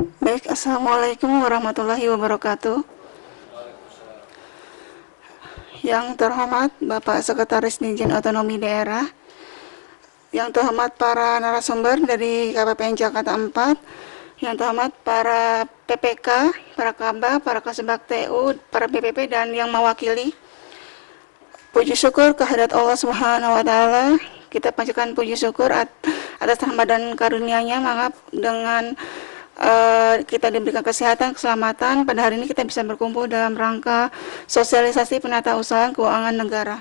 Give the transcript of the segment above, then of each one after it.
Baik, Assalamualaikum warahmatullahi wabarakatuh. Yang terhormat Bapak Sekretaris Dirjen Otonomi Daerah, yang terhormat para narasumber dari KPPN Jakarta 4, yang terhormat para PPK, para Kabah, para Kasubag TU, para BPP, dan yang mewakili. Puji syukur kehadirat Allah Subhanahu wa Ta'ala. Kita panjatkan puji syukur atas rahmat dan karunia-Nya. Maaf dengan kita diberikan kesehatan, keselamatan. Pada hari ini kita bisa berkumpul dalam rangka sosialisasi penata usaha keuangan negara.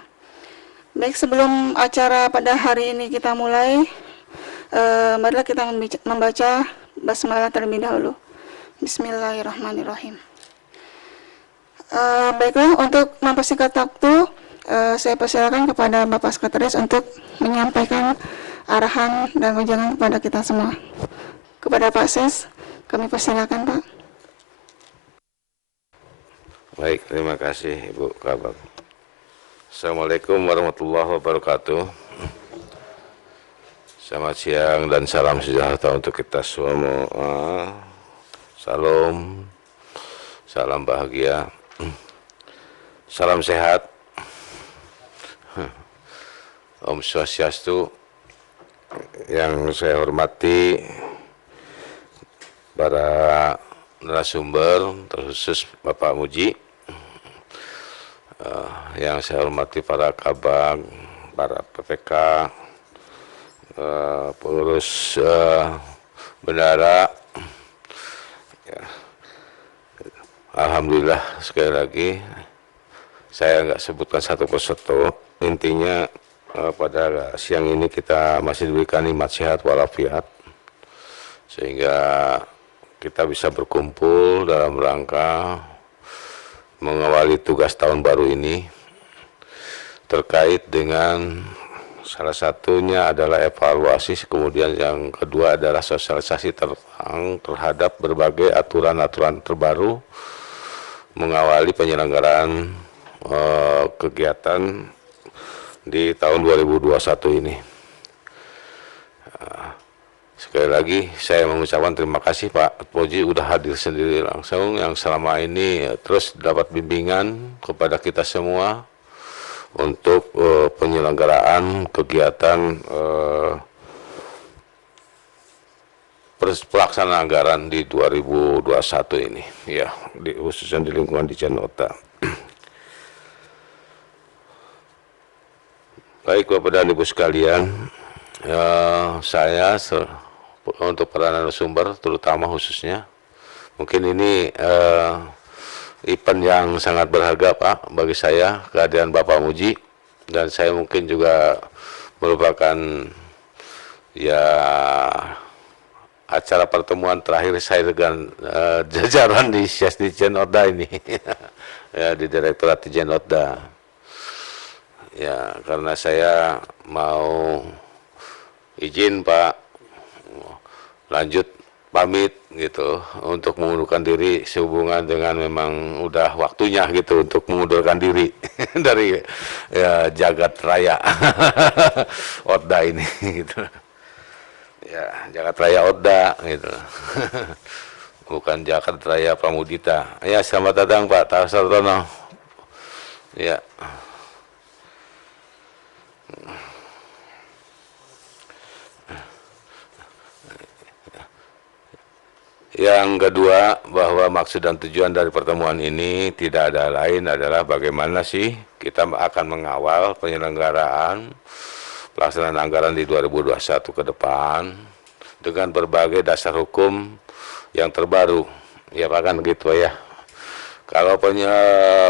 Baik, sebelum acara pada hari ini kita mulai, marilah kita membaca basmalah terlebih dahulu. Bismillahirrahmanirrahim. Baiklah, untuk mempersingkat waktu, saya persilakan kepada Bapak Sekretaris untuk menyampaikan arahan dan wejangan kepada kita semua. Kepada Pak Ses, kami persilakan, Pak. Baik, terima kasih Ibu Kabag. Assalamualaikum warahmatullahi wabarakatuh. Selamat siang dan salam sejahtera untuk kita semua. Salam bahagia, salam sehat. Om Swastiastu. Yang saya hormati para narasumber, terkhusus Bapak Muji, yang saya hormati para Kabag, para PPK, pengurus bendara. Ya. Alhamdulillah, sekali lagi saya nggak sebutkan satu persatu. Intinya pada siang ini kita masih diberikan nikmat sehat walafiat, sehingga kita bisa berkumpul dalam rangka mengawali tugas tahun baru ini terkait dengan salah satunya adalah evaluasi, kemudian yang kedua adalah sosialisasi terhadap berbagai aturan-aturan terbaru mengawali penyelenggaraan kegiatan di tahun 2021 ini. Sekali lagi saya mengucapkan terima kasih Pak Poji udah hadir sendiri langsung, yang selama ini terus dapat bimbingan kepada kita semua untuk penyelenggaraan kegiatan pelaksanaan anggaran di 2021 ini, ya, khususnya di lingkungan Ditjen Oda. Baik Bapak dan Ibu sekalian, saya untuk para narasumber terutama khususnya, mungkin ini event yang sangat berharga Pak bagi saya, kehadiran Bapak Muji, dan saya mungkin juga merupakan ya acara pertemuan terakhir saya dengan jajaran di Ditjen Oda ini ya, di Direktorat Ditjen Oda. Ya, karena saya mau izin Pak lanjut pamit gitu untuk mengundurkan diri sehubungan dengan memang udah waktunya gitu untuk mengundurkan diri dari ya, jagat raya Oda ini gitu. Ya, jagat raya Oda gitu. Bukan jagat raya Pramudita. Ya, selamat datang Pak Sartono. Ya. Yang kedua, bahwa maksud dan tujuan dari pertemuan ini tidak ada lain adalah bagaimana sih kita akan mengawal penyelenggaraan pelaksanaan anggaran di 2021 ke depan dengan berbagai dasar hukum yang terbaru. Ya Pak, kan gitu ya. Kalau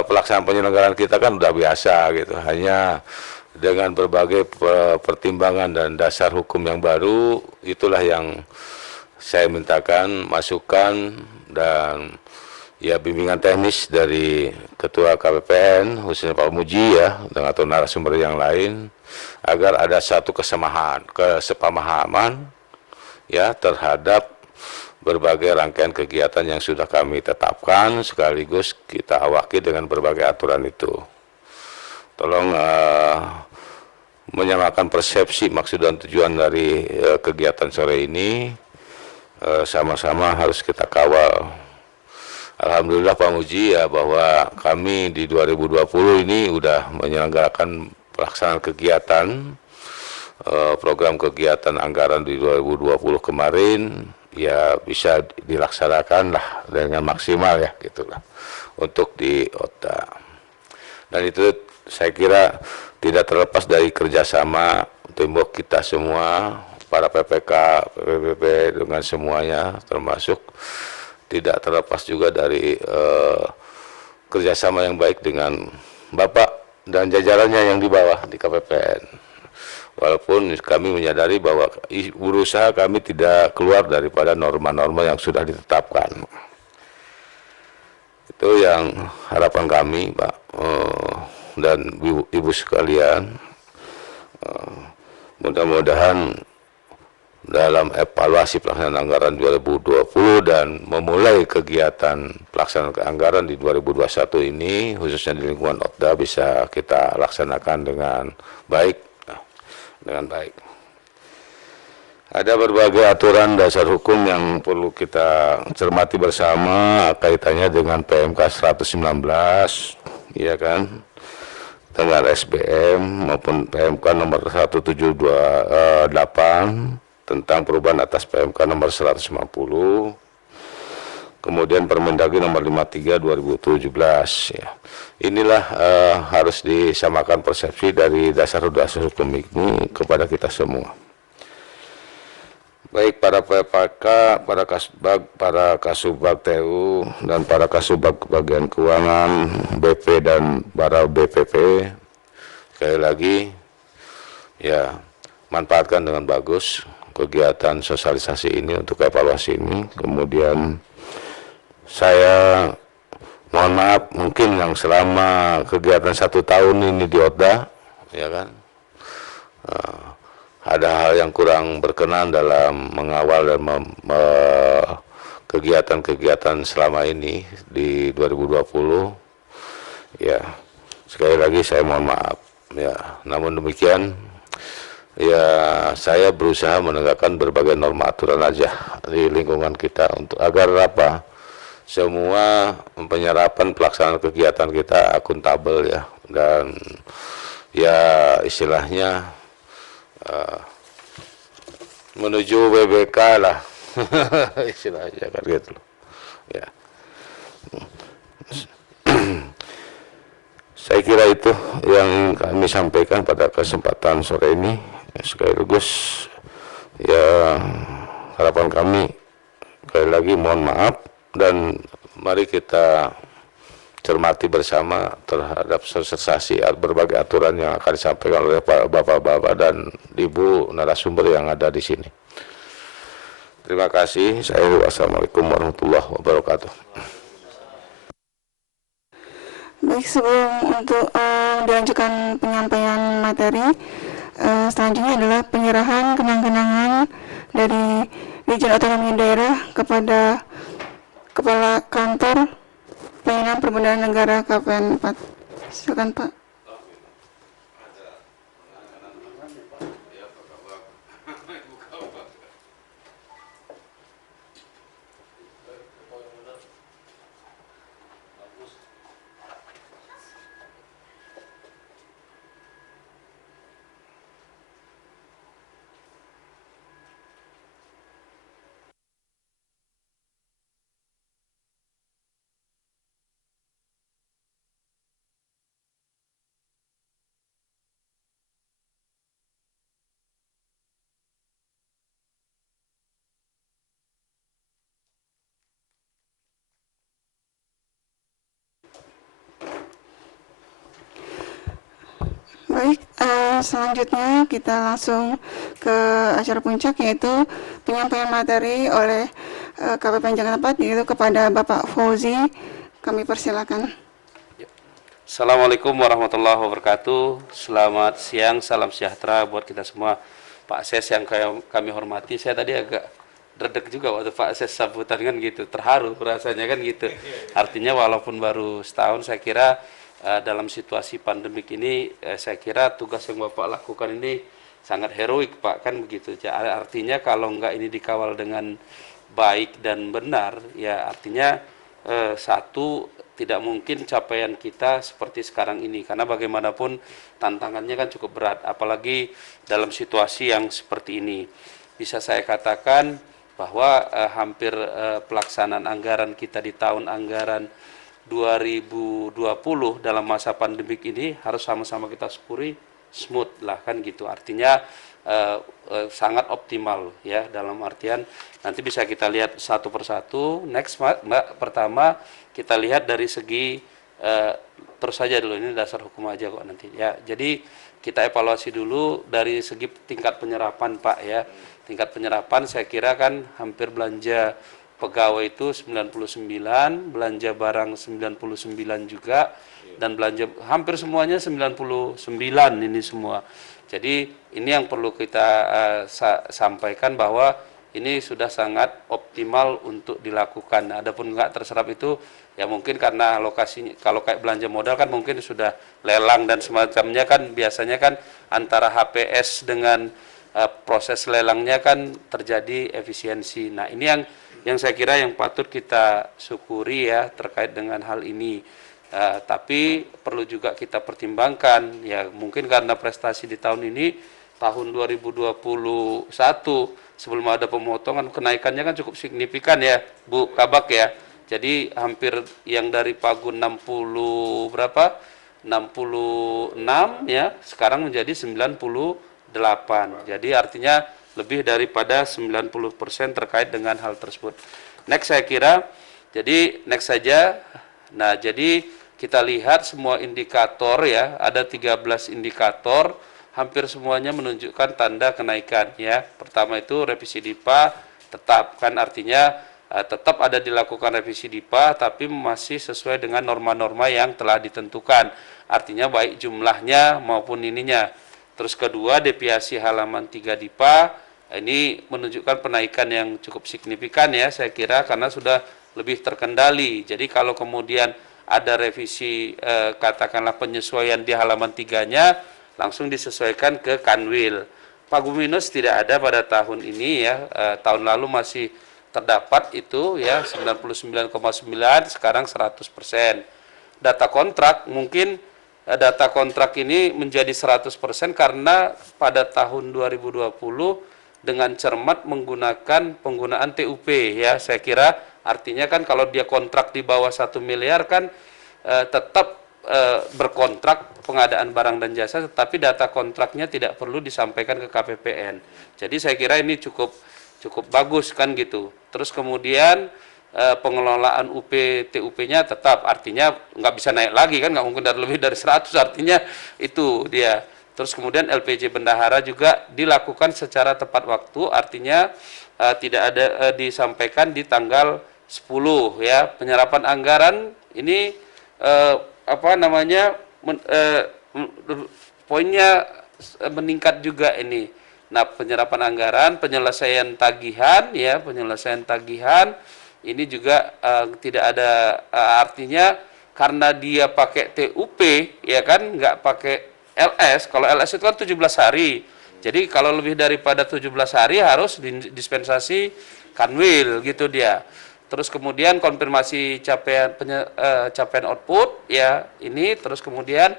pelaksanaan penyelenggaraan kita kan udah biasa gitu, hanya dengan berbagai pertimbangan dan dasar hukum yang baru, itulah yang saya mintakan masukan dan ya bimbingan teknis dari Ketua KPPN khususnya Pak Muji ya, dengan atau narasumber yang lain, agar ada satu kesepamahaman ya terhadap berbagai rangkaian kegiatan yang sudah kami tetapkan, sekaligus kita awaki dengan berbagai aturan itu. Tolong menyamakan persepsi maksud dan tujuan dari kegiatan sore ini. sama-sama harus kita kawal. Alhamdulillah Pak Muji ya bahwa kami di 2020 ini udah menyelenggarakan pelaksanaan kegiatan program kegiatan anggaran di 2020 kemarin ya bisa dilaksanakan lah dengan maksimal ya gitulah untuk di OTA. Dan itu saya kira tidak terlepas dari kerjasama tembok kita semua, para PPK, PPP dengan semuanya termasuk tidak terlepas juga dari kerjasama yang baik dengan Bapak dan jajarannya yang di bawah di KPPN. Walaupun kami menyadari bahwa berusaha kami tidak keluar daripada norma-norma yang sudah ditetapkan. Itu yang harapan kami, Pak, dan Ibu sekalian. Mudah-mudahan dalam evaluasi pelaksanaan anggaran 2020 dan memulai kegiatan pelaksanaan anggaran di 2021 ini, khususnya di lingkungan OTDA, bisa kita laksanakan dengan baik. Ada berbagai aturan dasar hukum yang perlu kita cermati bersama kaitannya dengan PMK 119, ya kan, dengan SBM maupun PMK nomor 1728 tentang perubahan atas PMK nomor 150, kemudian Permendagri nomor 53 2017 ya. Inilah harus disamakan persepsi dari dasar-dasar hukum ini kepada kita semua. Baik para PPK, para Kasbag, para Kasubag TU, dan para Kasubag bagian keuangan, BP dan para BPP, sekali lagi ya manfaatkan dengan bagus kegiatan sosialisasi ini untuk evaluasi ini. Kemudian saya mohon maaf mungkin yang selama kegiatan 1 tahun ini di OTDA, ya kan, ada hal yang kurang berkenan dalam mengawal dan kegiatan-kegiatan selama ini di 2020. Ya, sekali lagi saya mohon maaf. Ya, namun demikian ya saya berusaha menegakkan berbagai norma aturan aja di lingkungan kita untuk agar apa? Semua penyerapan pelaksanaan kegiatan kita akuntabel ya, dan ya istilahnya menuju BBK lah istilahnya kan gitu loh. Ya. Saya kira itu yang kami sampaikan pada kesempatan sore ini. Sekaligus ya harapan kami sekali lagi mohon maaf dan mari kita cermati bersama terhadap sosialisasi berbagai aturan yang akan disampaikan oleh bapak-bapak dan ibu narasumber yang ada di sini. Terima kasih. Wassalamualaikum warahmatullahi wabarakatuh. Baik, sebelum untuk dilanjutkan penyampaian materi, selanjutnya adalah penyerahan kenang-kenangan dari Dirjen Otonomi Daerah kepada Kepala Kantor Pelayanan Perbendaharaan Negara KPN 4. Silakan Pak. Baik, selanjutnya kita langsung ke acara puncak, yaitu penyampaian materi oleh KPPN Jakarta 4, yaitu kepada Bapak Fauzi. Kami persilakan. Assalamualaikum warahmatullahi wabarakatuh. Selamat siang, salam sejahtera buat kita semua. Pak Ses yang kami hormati, saya tadi agak redek juga waktu Pak Ses sambutan kan gitu, terharu rasanya kan gitu. Artinya walaupun baru setahun, saya kira dalam situasi pandemik ini, saya kira tugas yang Bapak lakukan ini sangat heroik Pak, kan begitu. Artinya kalau enggak ini dikawal dengan baik dan benar, ya artinya satu, tidak mungkin capaian kita seperti sekarang ini, karena bagaimanapun tantangannya kan cukup berat, apalagi dalam situasi yang seperti ini. Bisa saya katakan bahwa hampir pelaksanaan anggaran kita di tahun anggaran 2020 dalam masa pandemik ini harus sama-sama kita syukuri smooth lah kan gitu. Artinya sangat optimal ya, dalam artian nanti bisa kita lihat satu persatu. Next Mbak, pertama kita lihat dari segi terus saja dulu, ini dasar hukum aja kok nanti ya. Jadi kita evaluasi dulu dari segi tingkat penyerapan Pak ya. Tingkat penyerapan saya kira kan hampir belanja pegawai itu 99, belanja barang 99 juga, dan belanja hampir semuanya 99 ini semua. Jadi ini yang perlu kita sampaikan bahwa ini sudah sangat optimal untuk dilakukan. Adapun nggak terserap itu ya mungkin karena lokasinya, kalau kayak belanja modal kan mungkin sudah lelang dan semacamnya kan, biasanya kan antara HPS dengan proses lelangnya kan terjadi efisiensi. Nah ini yang saya kira yang patut kita syukuri ya terkait dengan hal ini. Tapi perlu juga kita pertimbangkan ya, mungkin karena prestasi di tahun ini, tahun 2021 sebelum ada pemotongan, kenaikannya kan cukup signifikan ya Bu Kabak ya. Jadi hampir yang dari pagu 60 berapa? 66 ya, sekarang menjadi 98. Jadi artinya lebih daripada 90% terkait dengan hal tersebut. Next saya kira, jadi next saja. Nah, jadi kita lihat semua indikator ya, ada 13 indikator, hampir semuanya menunjukkan tanda kenaikan ya. Pertama itu revisi DIPA tetap, kan artinya tetap ada dilakukan revisi DIPA tapi masih sesuai dengan norma-norma yang telah ditentukan. Artinya baik jumlahnya maupun ininya. Terus kedua, deviasi halaman 3 DIPA ini menunjukkan penaikan yang cukup signifikan ya saya kira, karena sudah lebih terkendali. Jadi kalau kemudian ada revisi katakanlah penyesuaian di halaman 3-nya langsung disesuaikan ke Kanwil. Pagu minus tidak ada pada tahun ini ya, tahun lalu masih terdapat itu ya 99,9, sekarang 100%. Data kontrak mungkin data kontrak ini menjadi 100% karena pada tahun 2020 dengan cermat menggunakan penggunaan TUP ya. Saya kira artinya kan kalau dia kontrak di bawah 1 miliar kan tetap berkontrak pengadaan barang dan jasa, tetapi data kontraknya tidak perlu disampaikan ke KPPN. Jadi saya kira ini cukup bagus kan gitu. Terus kemudian pengelolaan UP TUP-nya tetap, artinya nggak bisa naik lagi kan, nggak mungkin lebih dari 100, artinya itu dia. Terus kemudian LPJ bendahara juga dilakukan secara tepat waktu, artinya tidak ada disampaikan di tanggal 10 ya. Penyerapan anggaran ini poinnya meningkat juga ini. Nah, penyerapan anggaran, penyelesaian tagihan ya, penyelesaian tagihan ini juga tidak ada artinya karena dia pakai TUP ya kan, nggak pakai LS. Kalau LS itu kan 17 hari. Jadi kalau lebih daripada 17 hari harus dispensasi Kanwil gitu dia. Terus kemudian konfirmasi capaian output ya ini, terus kemudian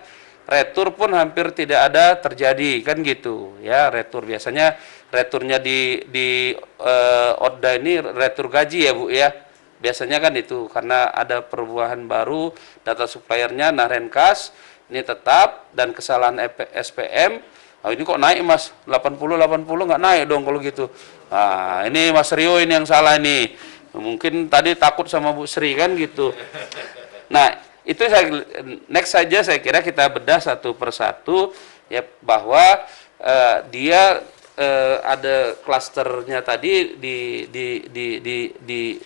retur pun hampir tidak ada terjadi kan gitu ya. Retur biasanya returnya di ODA ini retur gaji ya Bu ya, biasanya kan itu karena ada perubahan baru data suppliernya. Nah, Renkas ini tetap, dan kesalahan SPM ini kok naik Mas 80 nggak naik dong kalau gitu. Nah, ini Mas Rio ini yang salah nih, mungkin tadi takut sama Bu Sri kan gitu. Nah, itu next saja saya kira kita bedah satu persatu ya, bahwa dia ada klasternya tadi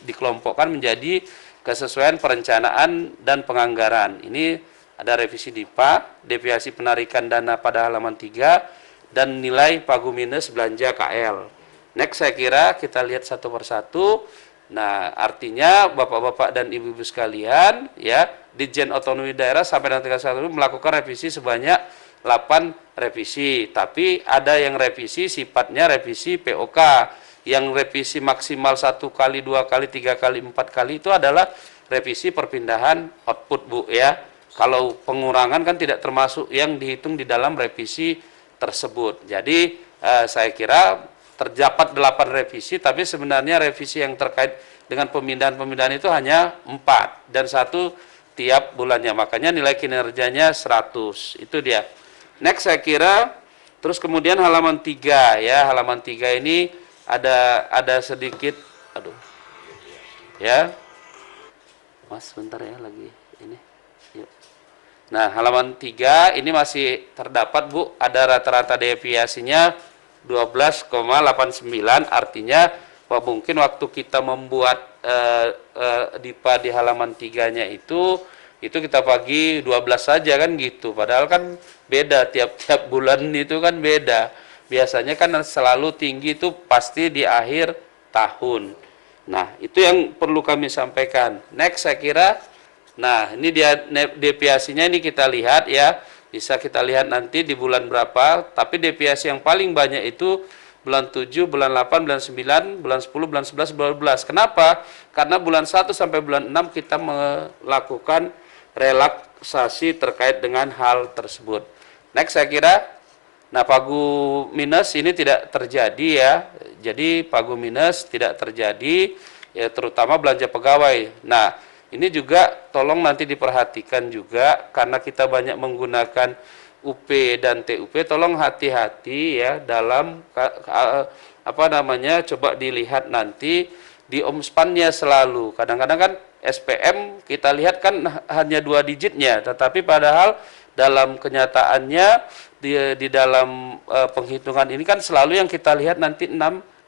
dikelompokkan menjadi kesesuaian perencanaan dan penganggaran. Ini ada revisi DIPA, deviasi penarikan dana pada halaman 3, dan nilai pagu minus belanja KL. Next saya kira kita lihat satu persatu. Nah, artinya Bapak-bapak dan Ibu-ibu sekalian ya, Ditjen Otonomi Daerah sampai dengan 31 melakukan revisi sebanyak 8 revisi, tapi ada yang revisi sifatnya revisi POK yang revisi maksimal 1 kali, 2 kali, 3 kali, 4 kali itu adalah revisi perpindahan output, Bu, ya. Kalau pengurangan kan tidak termasuk yang dihitung di dalam revisi tersebut. Jadi saya kira terdapat 8 revisi, tapi sebenarnya revisi yang terkait dengan pemindahan-pemindahan itu hanya 4 dan 1 tiap bulannya. Makanya nilai kinerjanya 100. Itu dia. Next saya kira terus kemudian halaman 3 ya. Halaman 3 ini ada sedikit ya. Mas bentar ya lagi ini. Yuk. Nah, halaman 3 ini masih terdapat, Bu, ada rata-rata deviasinya 12,89, artinya mungkin waktu kita membuat DIPA di halaman 3-nya itu kita bagi 12 saja kan gitu. Padahal kan beda tiap bulan itu kan beda. Biasanya kan selalu tinggi itu pasti di akhir tahun. Nah, itu yang perlu kami sampaikan. Next saya kira, nah ini dia deviasinya ini kita lihat ya. Bisa kita lihat nanti di bulan berapa, tapi deviasi yang paling banyak itu bulan 7, bulan 8, bulan 9, bulan 10, bulan 11, bulan 12. Kenapa? Karena bulan 1 sampai bulan 6 kita melakukan relaksasi terkait dengan hal tersebut. Next saya kira, nah pagu minus ini tidak terjadi ya. Jadi pagu minus tidak terjadi ya, terutama belanja pegawai. Nah, ini juga tolong nanti diperhatikan juga karena kita banyak menggunakan UP dan TUP, tolong hati-hati ya dalam coba dilihat nanti di omspannya selalu. Kadang-kadang kan SPM kita lihat kan hanya 2 digitnya, tetapi padahal dalam kenyataannya di dalam penghitungan ini kan selalu yang kita lihat nanti 6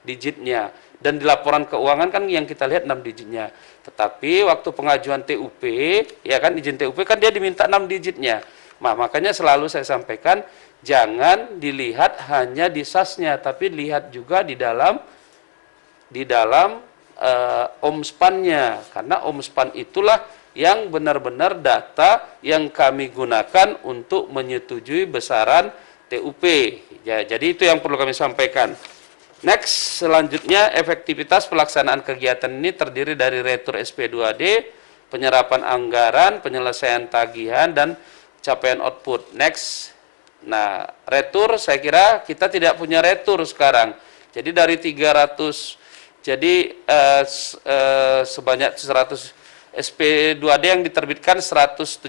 digitnya. Dan di laporan keuangan kan yang kita lihat 6 digitnya. Tetapi waktu pengajuan TUP, ya kan izin TUP kan dia diminta 6 digitnya. Nah, makanya selalu saya sampaikan jangan dilihat hanya di SAS-nya, tapi lihat juga di dalam omspan-nya. Karena omspan itulah yang benar-benar data yang kami gunakan untuk menyetujui besaran TUP. Ya, jadi itu yang perlu kami sampaikan. Next, selanjutnya efektivitas pelaksanaan kegiatan ini terdiri dari retur SP2D, penyerapan anggaran, penyelesaian tagihan, dan capaian output. Next, nah retur saya kira kita tidak punya retur sekarang. Jadi dari 300, jadi sebanyak 100 SP2D yang diterbitkan 175,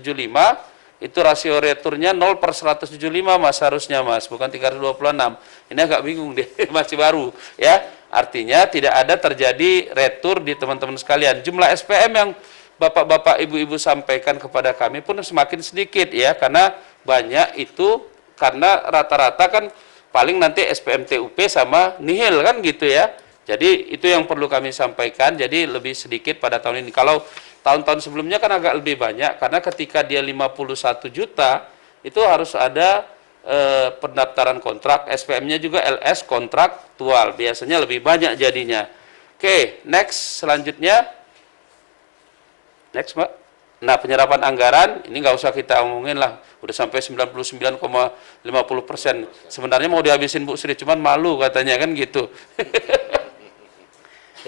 itu rasio returnya 0/175 Mas, harusnya Mas, bukan 326. Ini agak bingung deh, masih baru ya. Artinya tidak ada terjadi retur di teman-teman sekalian. Jumlah SPM yang Bapak-bapak, Ibu-ibu sampaikan kepada kami pun semakin sedikit ya, karena banyak itu karena rata-rata kan paling nanti SPM TUP sama nihil kan gitu ya. Jadi itu yang perlu kami sampaikan, jadi lebih sedikit pada tahun ini. Kalau tahun-tahun sebelumnya kan agak lebih banyak, karena ketika dia 51 juta, itu harus ada pendaftaran kontrak, SPM-nya juga LS kontraktual, biasanya lebih banyak jadinya. Oke, next, selanjutnya. Next, Mbak. Nah, penyerapan anggaran, ini nggak usah kita omongin lah, udah sampai 99,50%. Sebenarnya mau dihabisin Bu Sri, cuman malu katanya kan gitu.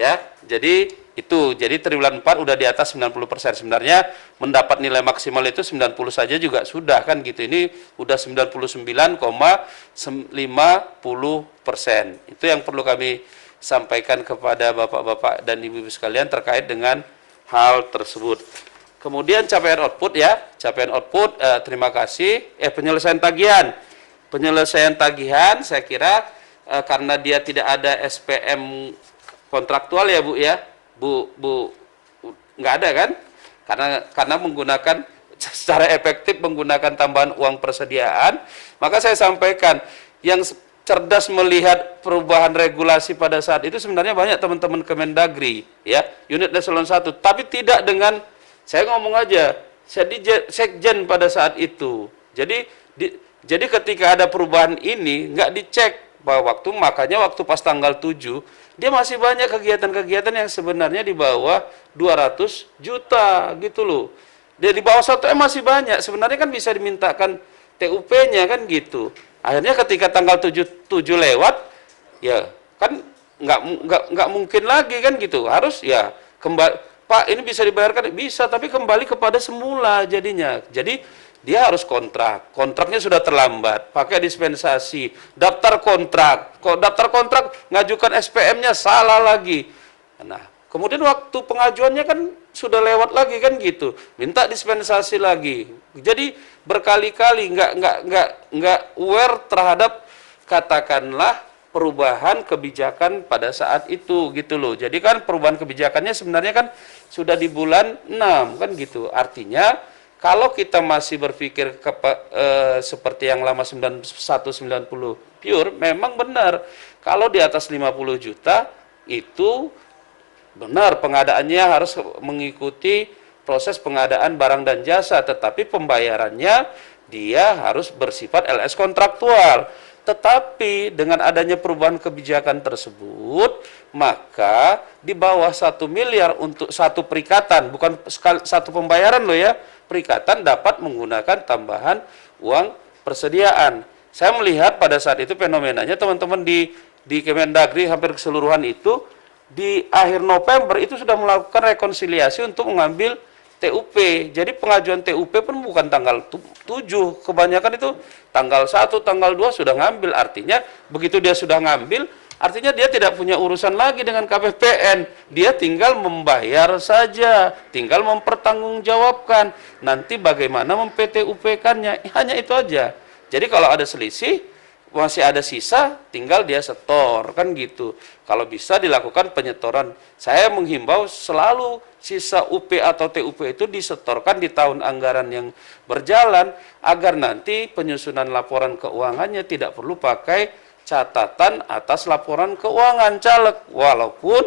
Ya, jadi itu, jadi triwulan 4 udah di atas 90%. Sebenarnya mendapat nilai maksimal itu 90 saja juga sudah kan gitu. Ini udah 99,50%. Itu yang perlu kami sampaikan kepada Bapak-bapak dan Ibu-ibu sekalian terkait dengan hal tersebut. Kemudian capaian output ya, capaian output terima kasih. Penyelesaian tagihan. Penyelesaian tagihan saya kira karena dia tidak ada SPM kontraktual ya Bu ya. Bu nggak ada kan? Karena menggunakan secara efektif menggunakan tambahan uang persediaan, maka saya sampaikan yang cerdas melihat perubahan regulasi pada saat itu sebenarnya banyak teman-teman Kemendagri ya, unit eselon 1, tapi tidak dengan saya ngomong aja, saya di sekjen pada saat itu. Jadi ketika ada perubahan ini nggak dicek bahwa makanya waktu pas tanggal 7 dia masih banyak kegiatan-kegiatan yang sebenarnya di bawah 200 juta gitu loh. Dia di bawah 1M masih banyak. Sebenarnya kan bisa dimintakan TUP-nya kan gitu. Akhirnya ketika tanggal 7 lewat, ya kan nggak mungkin lagi kan gitu. Harus ya kembali, Pak ini bisa dibayarkan, bisa, tapi kembali kepada semula jadinya. Jadi dia harus kontraknya sudah terlambat, pakai dispensasi, daftar kontrak, kok daftar kontrak ngajukan SPM-nya salah lagi. Nah, kemudian waktu pengajuannya kan sudah lewat lagi kan gitu, minta dispensasi lagi. Jadi berkali-kali nggak aware terhadap katakanlah perubahan kebijakan pada saat itu gitu loh. Jadi kan perubahan kebijakannya sebenarnya kan sudah di bulan 6 kan gitu. Artinya kalau kita masih berpikir seperti yang lama 9190 pure, memang benar. Kalau di atas 50 juta itu benar pengadaannya harus mengikuti proses pengadaan barang dan jasa, tetapi pembayarannya dia harus bersifat LS kontraktual. Tetapi dengan adanya perubahan kebijakan tersebut, maka di bawah 1 miliar untuk satu perikatan, bukan satu pembayaran loh ya, perikatan dapat menggunakan tambahan uang persediaan. Saya melihat pada saat itu fenomenanya teman-teman di Kemendagri hampir keseluruhan itu di akhir November itu sudah melakukan rekonsiliasi untuk mengambil TUP. Jadi pengajuan TUP pun bukan tanggal 7, kebanyakan itu tanggal 1, tanggal 2 sudah ngambil. Artinya begitu dia sudah ngambil, artinya dia tidak punya urusan lagi dengan KPPN. Dia tinggal membayar saja, tinggal mempertanggungjawabkan. Nanti bagaimana mem-PTUP-kannya, hanya itu aja. Jadi kalau ada selisih, masih ada sisa, tinggal dia setor, kan gitu. Kalau bisa dilakukan penyetoran. Saya menghimbau selalu sisa UP atau TUP itu disetorkan di tahun anggaran yang berjalan, agar nanti penyusunan laporan keuangannya tidak perlu pakai catatan atas laporan keuangan caleg, walaupun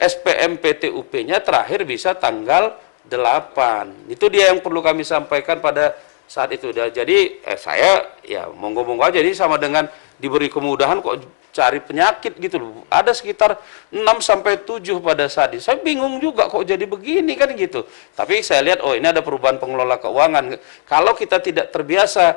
SPM PTUP-nya terakhir bisa tanggal 8. Itu dia yang perlu kami sampaikan pada saat itu. Jadi saya ya monggo-monggo aja, jadi sama dengan diberi kemudahan kok cari penyakit gitu loh. Ada sekitar 6-7 pada saat itu. Saya bingung juga kok jadi begini kan gitu. Tapi saya lihat oh ini ada perubahan pengelola keuangan. Kalau kita tidak terbiasa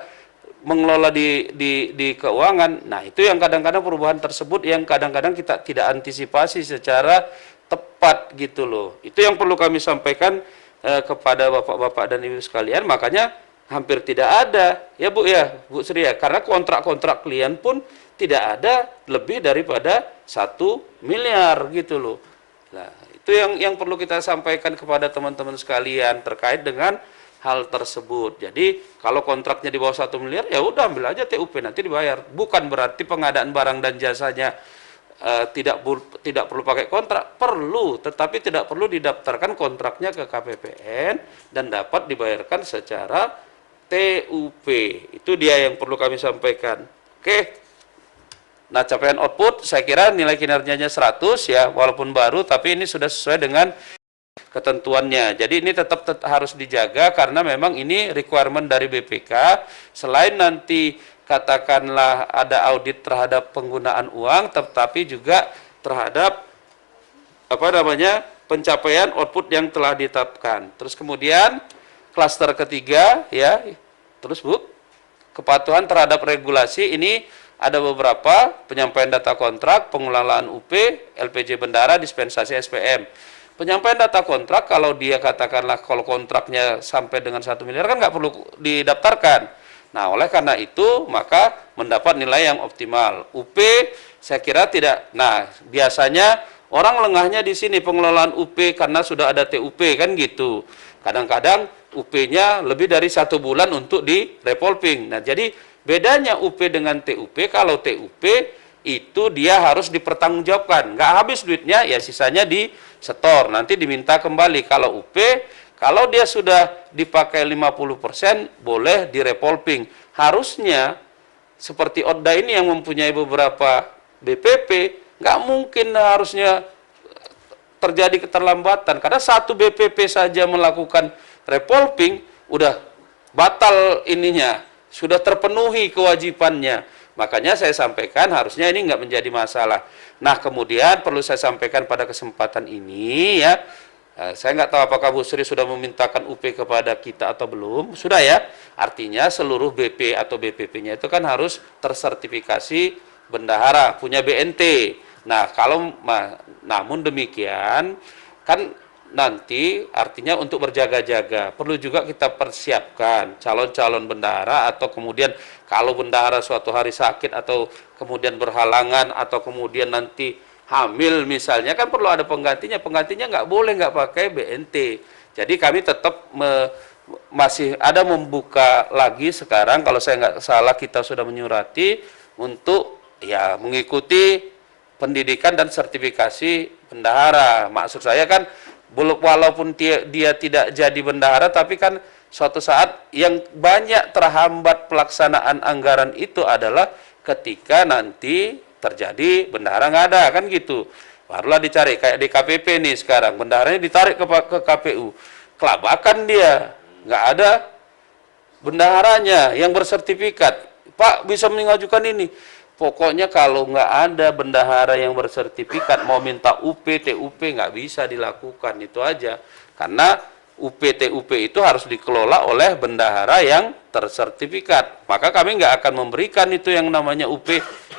mengelola di keuangan, nah itu yang kadang-kadang perubahan tersebut yang kadang-kadang kita tidak antisipasi secara tepat gitu loh. Itu yang perlu kami sampaikan kepada bapak-bapak dan ibu sekalian. Makanya hampir tidak ada ya Bu Sri ya, karena kontrak-kontrak klien pun tidak ada lebih daripada 1 miliar gitu loh. Nah, itu yang perlu kita sampaikan kepada teman-teman sekalian terkait dengan hal tersebut. Jadi kalau kontraknya di bawah 1 miliar ya udah ambil aja TUP nanti dibayar. Bukan berarti pengadaan barang dan jasanya tidak perlu pakai kontrak, perlu, tetapi tidak perlu didaftarkan kontraknya ke KPPN dan dapat dibayarkan secara TUP. Itu dia yang perlu kami sampaikan. Oke. Nah, capaian output saya kira nilai kinerjanya 100 ya, walaupun baru tapi ini sudah sesuai dengan ketentuannya. Jadi ini tetap harus dijaga karena memang ini requirement dari BPK. Selain nanti katakanlah ada audit terhadap penggunaan uang, tetapi juga terhadap pencapaian output yang telah ditetapkan. Terus kemudian klaster ketiga ya, terus Bu, kepatuhan terhadap regulasi. Ini ada beberapa penyampaian data kontrak, pengelolaan UP, LPJ Bendara, dispensasi SPM. Penyampaian data kontrak kalau dia katakanlah kalau kontraknya sampai dengan 1 miliar kan nggak perlu didaftarkan. Nah, oleh karena itu maka mendapat nilai yang optimal. UP saya kira tidak. Nah, biasanya orang lengahnya di sini pengelolaan UP karena sudah ada TUP kan gitu. Kadang-kadang UP-nya lebih dari 1 bulan untuk di revolving. Nah, jadi bedanya UP dengan TUP, kalau TUP itu dia harus dipertanggungjawabkan. Nggak habis duitnya, ya sisanya disetor, nanti diminta kembali. Kalau UP, kalau dia sudah dipakai 50%, boleh di revolving. Harusnya, seperti Odda ini yang mempunyai beberapa BPP, nggak mungkin harusnya terjadi keterlambatan. Karena satu BPP saja melakukan revolving, udah batal ininya, sudah terpenuhi kewajibannya. Makanya saya sampaikan harusnya ini nggak menjadi masalah. Nah, kemudian perlu saya sampaikan pada kesempatan ini ya, saya nggak tahu apakah Bu Sri sudah memintakan UP kepada kita atau belum. Sudah ya, artinya seluruh BP atau BPP-nya itu kan harus tersertifikasi bendahara, punya BNT. Nah, namun demikian kan nanti artinya untuk berjaga-jaga perlu juga kita persiapkan calon-calon bendahara, atau kemudian kalau bendahara suatu hari sakit atau kemudian berhalangan atau kemudian nanti hamil misalnya, kan perlu ada penggantinya. Penggantinya nggak boleh nggak pakai BNT. Jadi kami tetap masih ada membuka lagi sekarang, kalau saya nggak salah kita sudah menyurati untuk ya mengikuti pendidikan dan sertifikasi bendahara. Maksud saya kan walaupun dia tidak jadi bendahara, tapi kan suatu saat yang banyak terhambat pelaksanaan anggaran itu adalah ketika nanti terjadi bendahara nggak ada, kan gitu. Barulah dicari, kayak di KPP nih sekarang, bendaharanya ditarik ke KPU. Kelabakan dia, nggak ada bendaharanya yang bersertifikat. Pak bisa mengajukan ini. Pokoknya kalau nggak ada bendahara yang bersertifikat, mau minta UP, TUP nggak bisa dilakukan, itu aja. Karena UP, TUP itu harus dikelola oleh bendahara yang tersertifikat. Maka kami nggak akan memberikan itu yang namanya UP,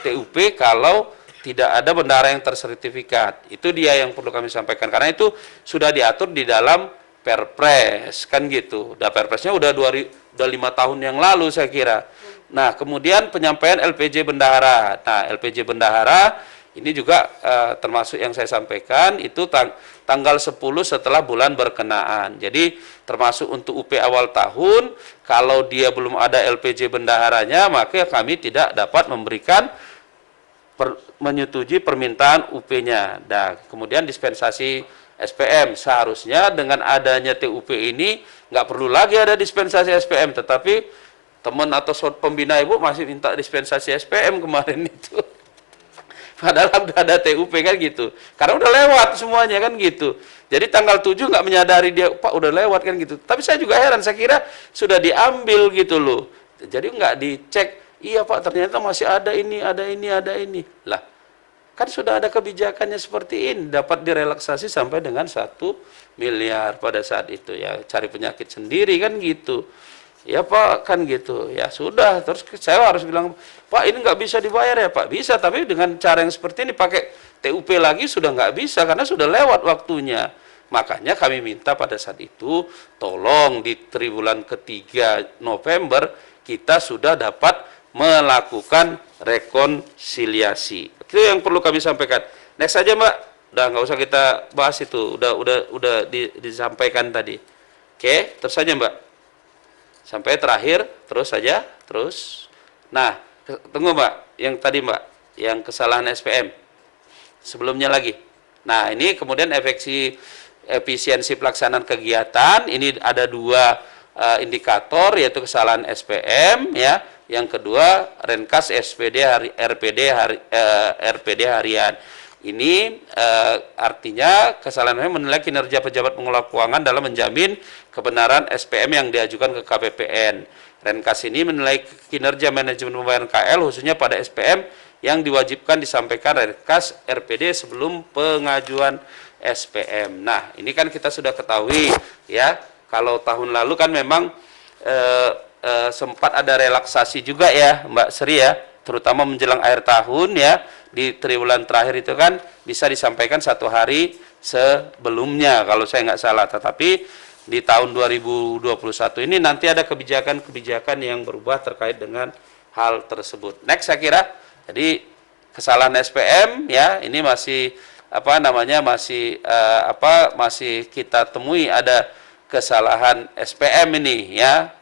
TUP kalau tidak ada bendahara yang tersertifikat. Itu dia yang perlu kami sampaikan. Karena itu sudah diatur di dalam Perpres, kan gitu. Perpresnya udah 5 tahun yang lalu saya kira. Nah, kemudian penyampaian LPJ bendahara. Nah, LPJ bendahara ini juga termasuk yang saya sampaikan itu tanggal 10 setelah bulan berkenaan. Jadi termasuk untuk UP awal tahun, kalau dia belum ada LPJ bendaharanya, maka kami tidak dapat memberikan menyetujui permintaan UP-nya. Nah, kemudian dispensasi SPM, seharusnya dengan adanya TUP ini nggak perlu lagi ada dispensasi SPM, tetapi teman atau pembina ibu masih minta dispensasi SPM kemarin itu. Padahal udah ada TUP kan gitu. Karena udah lewat semuanya kan gitu. Jadi tanggal 7 nggak menyadari dia, Pak udah lewat kan gitu. Tapi saya juga heran, saya kira sudah diambil gitu loh. Jadi nggak dicek, iya Pak ternyata masih ada ini, ada ini, ada ini. Lah, kan sudah ada kebijakannya seperti ini, dapat direlaksasi sampai dengan 1 miliar pada saat itu ya, cari penyakit sendiri kan gitu. Ya Pak, kan gitu. Ya sudah, terus saya harus bilang, Pak ini nggak bisa dibayar ya Pak. Bisa, tapi dengan cara yang seperti ini pakai TUP lagi sudah nggak bisa karena sudah lewat waktunya. Makanya kami minta pada saat itu, tolong di triwulan ketiga November kita sudah dapat melakukan rekonsiliasi. Itu yang perlu kami sampaikan. Next saja Mbak, udah nggak usah kita bahas itu, udah disampaikan tadi. Oke, terus saja Mbak. Sampai terakhir, terus saja, terus. Nah, tunggu Mbak, yang tadi Mbak, yang kesalahan SPM. Sebelumnya lagi. Nah, ini kemudian efisiensi pelaksanaan kegiatan, ini ada 2 indikator, yaitu kesalahan SPM, ya. Yang kedua, Renkas RPD harian. Ini artinya kesalahan menilai kinerja pejabat pengelola keuangan dalam menjamin kebenaran SPM yang diajukan ke KPPN. Renkas ini menilai kinerja manajemen pembayaran KL khususnya pada SPM yang diwajibkan disampaikan Renkas RPD sebelum pengajuan SPM. Nah, ini kan kita sudah ketahui ya, kalau tahun lalu kan memang sempat ada relaksasi juga ya Mbak Sri ya, terutama menjelang akhir tahun ya, di triwulan terakhir itu kan bisa disampaikan 1 hari sebelumnya kalau saya nggak salah. Tetapi di tahun 2021 ini nanti ada kebijakan-kebijakan yang berubah terkait dengan hal tersebut. Next saya kira, jadi kesalahan SPM ya, ini masih masih kita temui ada kesalahan SPM ini ya.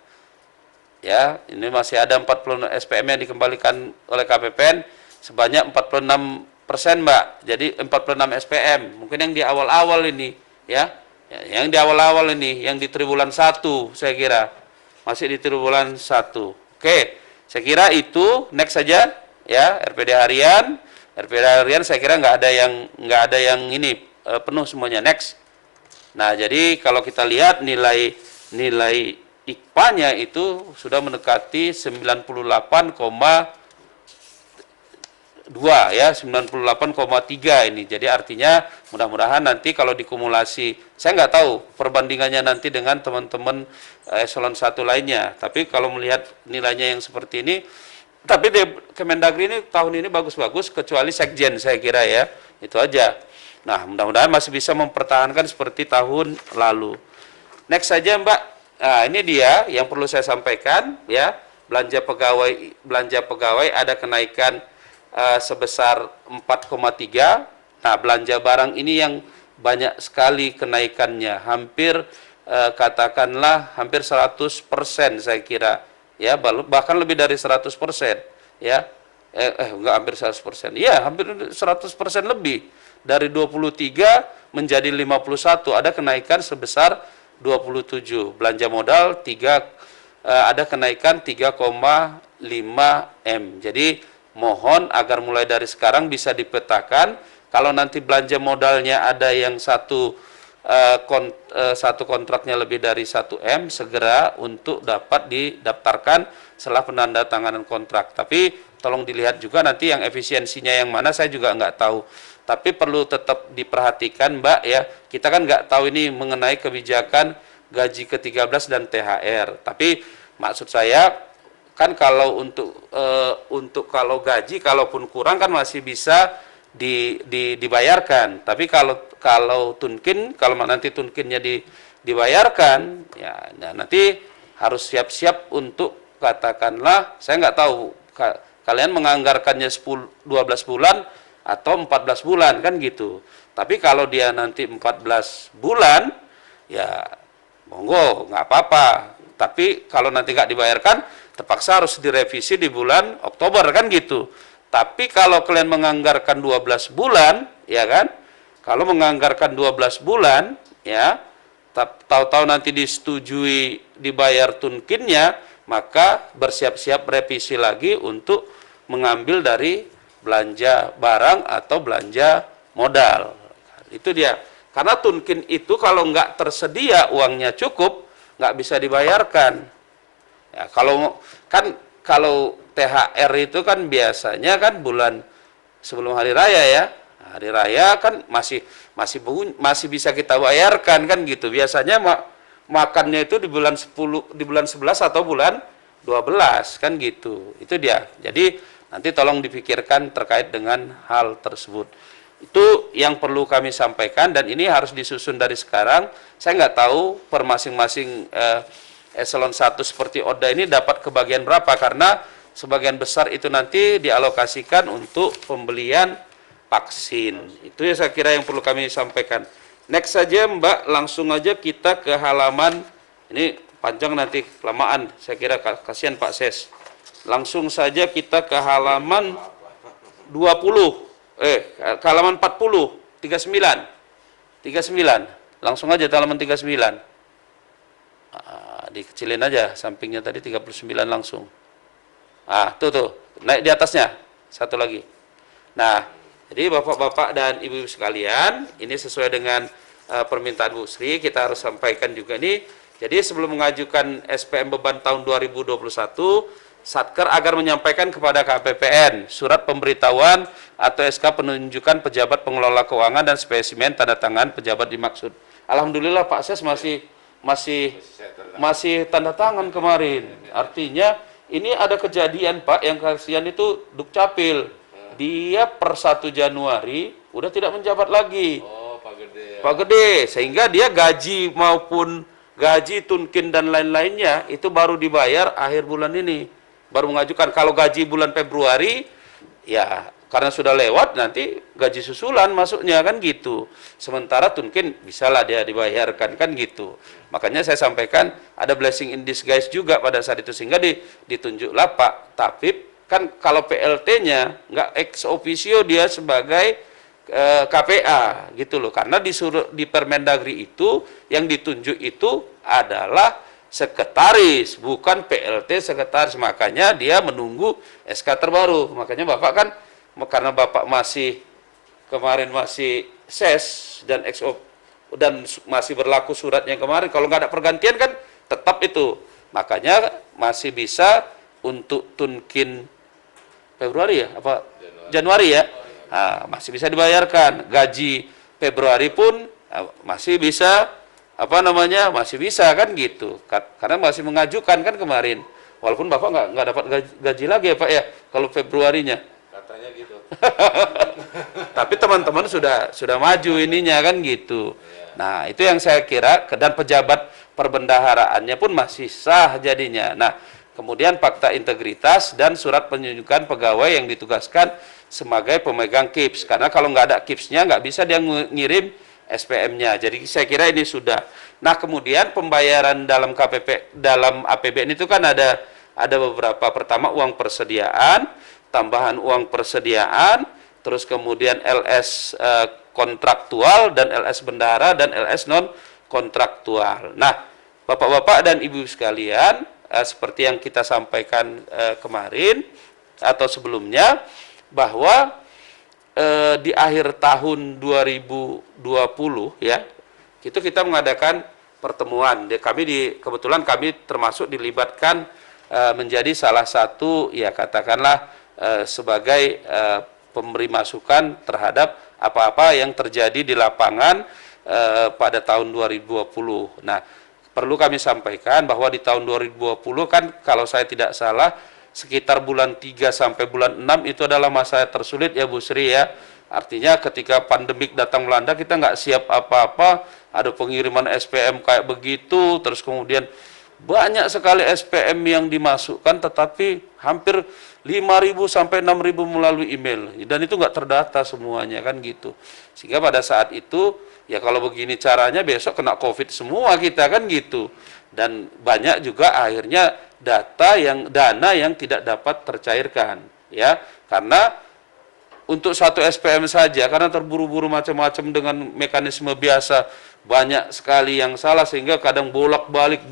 Ya, ini masih ada 40 SPM yang dikembalikan oleh KPPN sebanyak 46% Mbak. Jadi 46 SPM. Mungkin yang di awal-awal ini ya. Yang di awal-awal ini yang di triwulan 1 saya kira. Masih di triwulan 1. Oke, saya kira itu. Next saja ya, RPD harian. RPD harian saya kira nggak ada yang ini penuh semuanya. Next. Nah, jadi kalau kita lihat nilai IKPA-nya itu sudah mendekati 98,2 ya, 98,3 ini. Jadi artinya mudah-mudahan nanti kalau dikumulasi, saya nggak tahu perbandingannya nanti dengan teman-teman eselon 1 lainnya. Tapi kalau melihat nilainya yang seperti ini, Tapi di Kemendagri ini tahun ini bagus-bagus, kecuali Sekjen saya kira ya, itu aja. Nah, mudah-mudahan masih bisa mempertahankan seperti tahun lalu. Next saja Mbak, nah ini dia yang perlu saya sampaikan ya, belanja pegawai ada kenaikan sebesar 4,3. Nah, belanja barang ini yang banyak sekali kenaikannya, hampir katakanlah hampir 100% saya kira. Ya, bahkan lebih dari 100% ya. Enggak hampir 100%. Ya, hampir 100% lebih. Dari 23 menjadi 51 ada kenaikan sebesar 27. Belanja modal ada kenaikan 3,5 M. Jadi mohon agar mulai dari sekarang bisa dipetakan, kalau nanti belanja modalnya ada yang satu kontraknya lebih dari 1 M, segera untuk dapat didaftarkan setelah penandatanganan kontrak. Tapi tolong dilihat juga nanti yang efisiensinya yang mana, saya juga nggak tahu. Tapi perlu tetap diperhatikan Mbak ya, kita kan nggak tahu ini mengenai kebijakan gaji ke-13 dan THR. Tapi maksud saya kan kalau untuk kalau gaji kalaupun kurang kan masih bisa dibayarkan. Tapi kalau tunkin, kalau nanti tunkinnya dibayarkan, ya nanti harus siap-siap untuk katakanlah, saya nggak tahu kalian menganggarkannya 12 bulan atau 14 bulan kan gitu. Tapi kalau dia nanti 14 bulan, ya monggo nggak apa-apa. Tapi kalau nanti nggak dibayarkan, terpaksa harus direvisi di bulan Oktober kan gitu. Tapi kalau kalian menganggarkan 12 bulan, ya kan? Kalau menganggarkan 12 bulan, ya, tahu-tahu nanti disetujui dibayar tunkinnya, maka bersiap-siap revisi lagi untuk mengambil dari belanja barang atau belanja modal. Itu dia. Karena tunkin itu kalau nggak tersedia uangnya cukup, nggak bisa dibayarkan. Ya, kalau THR itu kan biasanya kan bulan sebelum hari raya ya. Hari raya kan masih bisa kita bayarkan kan gitu. Biasanya makannya itu di bulan 10, di bulan 11 atau bulan 12 kan gitu. Itu dia. Jadi nanti tolong dipikirkan terkait dengan hal tersebut. Itu yang perlu kami sampaikan dan ini harus disusun dari sekarang. Saya nggak tahu per masing-masing eselon 1 seperti ODA ini dapat kebagian berapa, karena sebagian besar itu nanti dialokasikan untuk pembelian vaksin. Itu ya saya kira yang perlu kami sampaikan. Next saja Mbak, langsung aja kita ke halaman, ini panjang nanti kelamaan, saya kira kasihan Pak Ses. Langsung saja kita ke halaman 20, ke halaman 40, 39. Langsung aja ke halaman 39. Dikecilin aja sampingnya tadi 39 langsung. Tuh, naik di atasnya, satu lagi. Nah, jadi Bapak-Bapak dan Ibu-Ibu sekalian, ini sesuai dengan permintaan Bu Sri, kita harus sampaikan juga nih. Jadi sebelum mengajukan SPM beban tahun 2021, Satker agar menyampaikan kepada KPPN surat pemberitahuan atau SK penunjukan pejabat pengelola keuangan dan spesimen tanda tangan pejabat dimaksud. Alhamdulillah Pak Ses masih tanda tangan kemarin. Artinya ini ada kejadian Pak yang kasihan itu Dukcapil. Dia per 1 Januari udah tidak menjabat lagi. Oh, Pak Gede. Pak Gede, sehingga dia gaji maupun gaji tunkin dan lain-lainnya itu baru dibayar akhir bulan ini. Baru mengajukan. Kalau gaji bulan Februari, ya karena sudah lewat nanti gaji susulan masuknya kan gitu. Sementara tunkin bisalah dia dibayarkan kan gitu. Makanya saya sampaikan ada blessing in disguise juga pada saat itu, sehingga ditunjuklah Pak Tapip kan kalau PLT-nya nggak ex officio dia sebagai KPA gitu loh. Karena di Permendagri itu yang ditunjuk itu adalah sekretaris, bukan PLT sekretaris. Makanya dia menunggu SK terbaru. Makanya Bapak kan, karena Bapak kemarin masih ses dan dan masih berlaku suratnya kemarin, kalau nggak ada pergantian kan tetap itu. Makanya masih bisa untuk tunkin Februari ya, apa Januari ya, masih bisa dibayarkan. Gaji Februari pun masih bisa, masih bisa kan gitu, karena masih mengajukan kan kemarin. Walaupun Bapak nggak dapat gaji lagi ya Pak ya, kalau Februarinya. Katanya gitu. Tapi teman-teman sudah maju ininya kan gitu. Nah, itu yang saya kira, dan pejabat perbendaharaannya pun masih sah jadinya. Nah, kemudian fakta integritas dan surat penunjukan pegawai yang ditugaskan sebagai pemegang KIPS. Karena kalau nggak ada KIPS-nya, nggak bisa dia ngirim SPM-nya. Jadi saya kira ini sudah. Nah, kemudian pembayaran dalam KPP, dalam APBN itu kan ada beberapa. Pertama, uang persediaan, tambahan uang persediaan, terus kemudian LS kontraktual, dan LS bendahara, dan LS non kontraktual. Nah, Bapak-bapak dan Ibu sekalian, seperti yang kita sampaikan kemarin atau sebelumnya, bahwa di akhir tahun 2020 ya, itu kita mengadakan pertemuan. Kebetulan kami termasuk dilibatkan menjadi salah satu, ya katakanlah sebagai pemberi masukan terhadap apa-apa yang terjadi di lapangan pada tahun 2020. Nah, perlu kami sampaikan bahwa di tahun 2020 kan, kalau saya tidak salah, sekitar bulan 3 sampai bulan 6 itu adalah masa tersulit ya Bu Sri ya. Artinya ketika pandemik datang melanda, kita nggak siap apa-apa, ada pengiriman SPM kayak begitu, terus kemudian banyak sekali SPM yang dimasukkan, tetapi hampir 5.000 sampai 6.000 melalui email, dan itu nggak terdata semuanya kan gitu. Sehingga pada saat itu, ya kalau begini caranya besok kena COVID semua kita kan gitu. Dan banyak juga akhirnya dana yang tidak dapat tercairkan ya, karena untuk satu SPM saja, karena terburu-buru macam-macam dengan mekanisme biasa, banyak sekali yang salah, sehingga kadang bolak-balik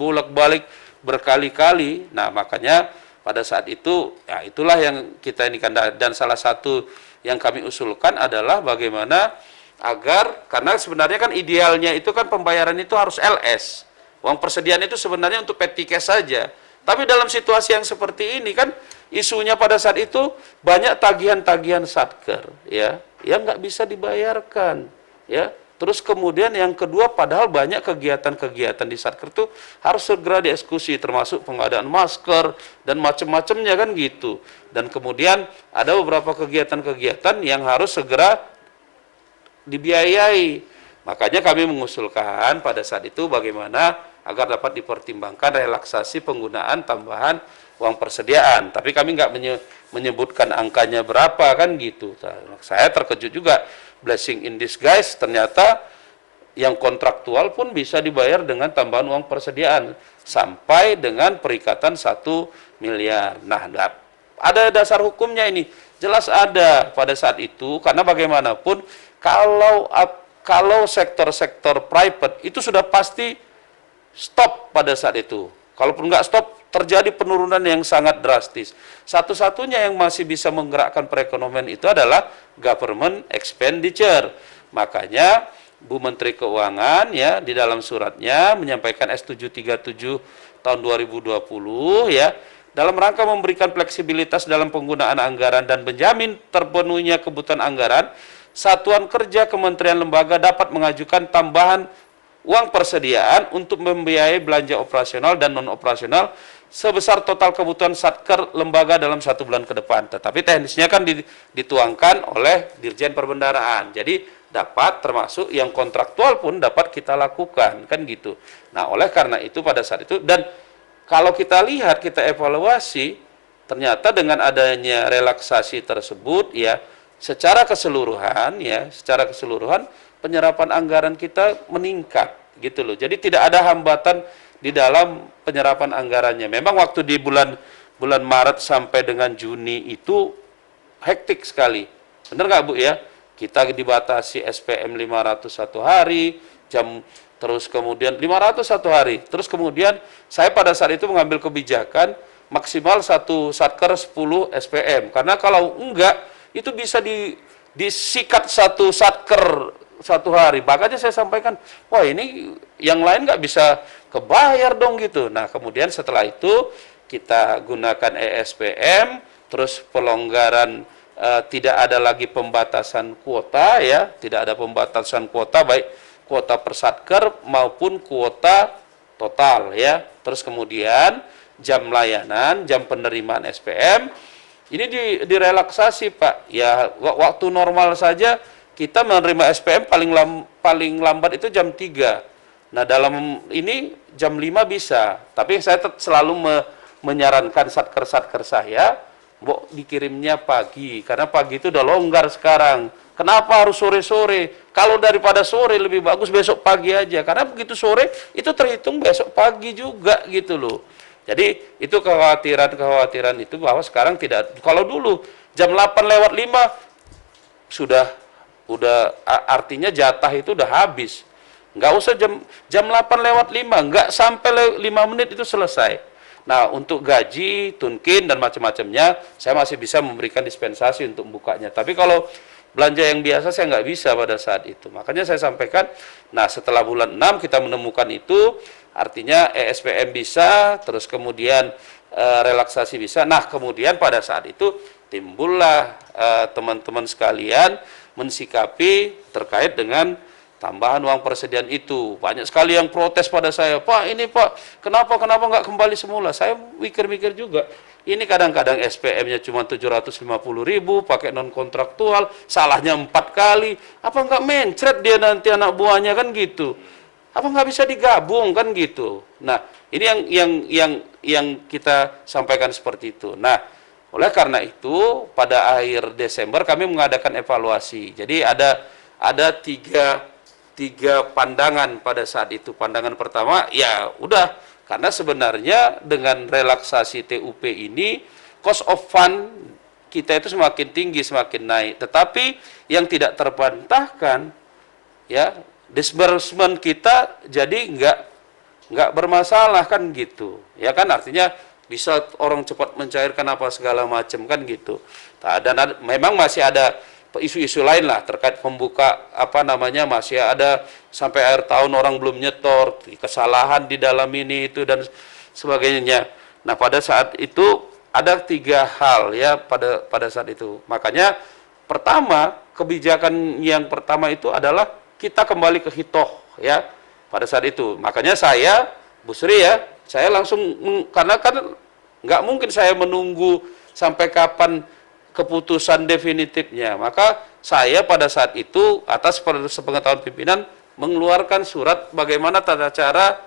berkali-kali. Nah, makanya pada saat itu, ya itulah yang kita ini kan, dan salah satu yang kami usulkan adalah bagaimana agar, karena sebenarnya kan idealnya itu kan pembayaran itu harus LS. Uang persediaan itu sebenarnya untuk petty cash saja. Tapi dalam situasi yang seperti ini kan, isunya pada saat itu banyak tagihan-tagihan satker ya, yang nggak bisa dibayarkan ya. Terus kemudian yang kedua, padahal banyak kegiatan-kegiatan di satker itu harus segera dieksekusi, termasuk pengadaan masker dan macam-macamnya kan gitu. Dan kemudian ada beberapa kegiatan-kegiatan yang harus segera dibiayai. Makanya kami mengusulkan pada saat itu bagaimana agar dapat dipertimbangkan relaksasi penggunaan tambahan uang persediaan. Tapi kami nggak menyebutkan angkanya berapa kan gitu. Saya terkejut juga, blessing in disguise, ternyata yang kontraktual pun bisa dibayar dengan tambahan uang persediaan sampai dengan perikatan 1 miliar. Nah, ada dasar hukumnya ini, jelas ada pada saat itu, karena bagaimanapun kalau sektor-sektor private itu sudah pasti stop pada saat itu. Kalaupun nggak stop, terjadi penurunan yang sangat drastis. Satu-satunya yang masih bisa menggerakkan perekonomian itu adalah government expenditure. Makanya Bu Menteri Keuangan ya di dalam suratnya menyampaikan S737 tahun 2020 ya, dalam rangka memberikan fleksibilitas dalam penggunaan anggaran dan menjamin terpenuhinya kebutuhan anggaran, satuan kerja kementerian lembaga dapat mengajukan tambahan uang persediaan untuk membiayai belanja operasional dan non-operasional sebesar total kebutuhan satker lembaga dalam 1 bulan ke depan. Tetapi teknisnya kan dituangkan oleh Dirjen Perbendaharaan. Jadi dapat, termasuk yang kontraktual pun dapat kita lakukan, kan gitu. Nah, oleh karena itu pada saat itu, dan kalau kita lihat, kita evaluasi, ternyata dengan adanya relaksasi tersebut ya, secara keseluruhan penyerapan anggaran kita meningkat gitu loh. Jadi tidak ada hambatan di dalam penyerapan anggarannya. Memang waktu di bulan Maret sampai dengan Juni itu hektik sekali. Benar nggak Bu ya? Kita dibatasi SPM 500 satu hari, terus kemudian 500 satu hari. Terus kemudian saya pada saat itu mengambil kebijakan maksimal satu satker 10 SPM. Karena kalau enggak, itu bisa disikat satu satker satu hari. Makanya saya sampaikan, wah ini yang lain nggak bisa kebayar dong gitu. Nah, kemudian setelah itu kita gunakan ESPM, terus pelonggaran, tidak ada lagi pembatasan kuota ya, tidak ada pembatasan kuota, baik kuota per satker maupun kuota total ya. Terus kemudian jam layanan, jam penerimaan SPM ini direlaksasi Pak. Ya waktu normal saja kita menerima SPM paling lambat itu jam 3. Nah dalam ini jam 5 bisa, tapi saya selalu menyarankan satker saya, Mbok dikirimnya pagi, karena pagi itu udah longgar sekarang. Kenapa harus sore-sore? Kalau daripada sore lebih bagus besok pagi aja, karena begitu sore itu terhitung besok pagi juga gitu loh. Jadi itu kekhawatiran itu bahwa sekarang tidak, kalau dulu jam 8 lewat 5 udah artinya jatah itu udah habis. Nggak usah jam 8 lewat 5, nggak sampai 5 menit itu selesai. Nah, untuk gaji, tunkin, dan macam-macamnya, saya masih bisa memberikan dispensasi untuk bukanya. Tapi kalau belanja yang biasa, saya nggak bisa pada saat itu. Makanya saya sampaikan, nah setelah bulan 6 kita menemukan itu, artinya ESPM bisa, terus kemudian relaksasi bisa. Nah, kemudian pada saat itu timbullah teman-teman sekalian mensikapi terkait dengan tambahan uang persediaan itu. Banyak sekali yang protes pada saya, Pak ini Pak, kenapa nggak kembali semula? Saya mikir-mikir juga, ini kadang-kadang SPM-nya cuma 750.000, pakai non-kontraktual, salahnya 4 kali, apa nggak mencret dia nanti anak buahnya kan gitu? Apa nggak bisa digabung kan gitu? Nah, ini yang kita sampaikan seperti itu. Nah, oleh karena itu, pada akhir Desember kami mengadakan evaluasi. Jadi ada tiga pandangan pada saat itu. Pandangan pertama, ya udah, karena sebenarnya dengan relaksasi TUP ini, cost of fund kita itu semakin tinggi, semakin naik. Tetapi yang tidak terbantahkan, ya disbursement kita jadi nggak bermasalah kan gitu. Ya kan, artinya bisa orang cepat mencairkan apa segala macam kan gitu. Dan memang masih ada isu-isu lain lah terkait pembuka masih ada sampai akhir tahun orang belum nyetor, kesalahan di dalam ini itu dan sebagainya. Nah pada saat itu ada 3 hal ya pada saat itu. Makanya pertama, kebijakan yang pertama itu adalah kita kembali ke hitoh ya pada saat itu. Makanya saya, Bu Sri ya, saya langsung, karena kan nggak mungkin saya menunggu sampai kapan keputusan definitifnya. Maka saya pada saat itu atas sepengetahuan pimpinan mengeluarkan surat bagaimana tata cara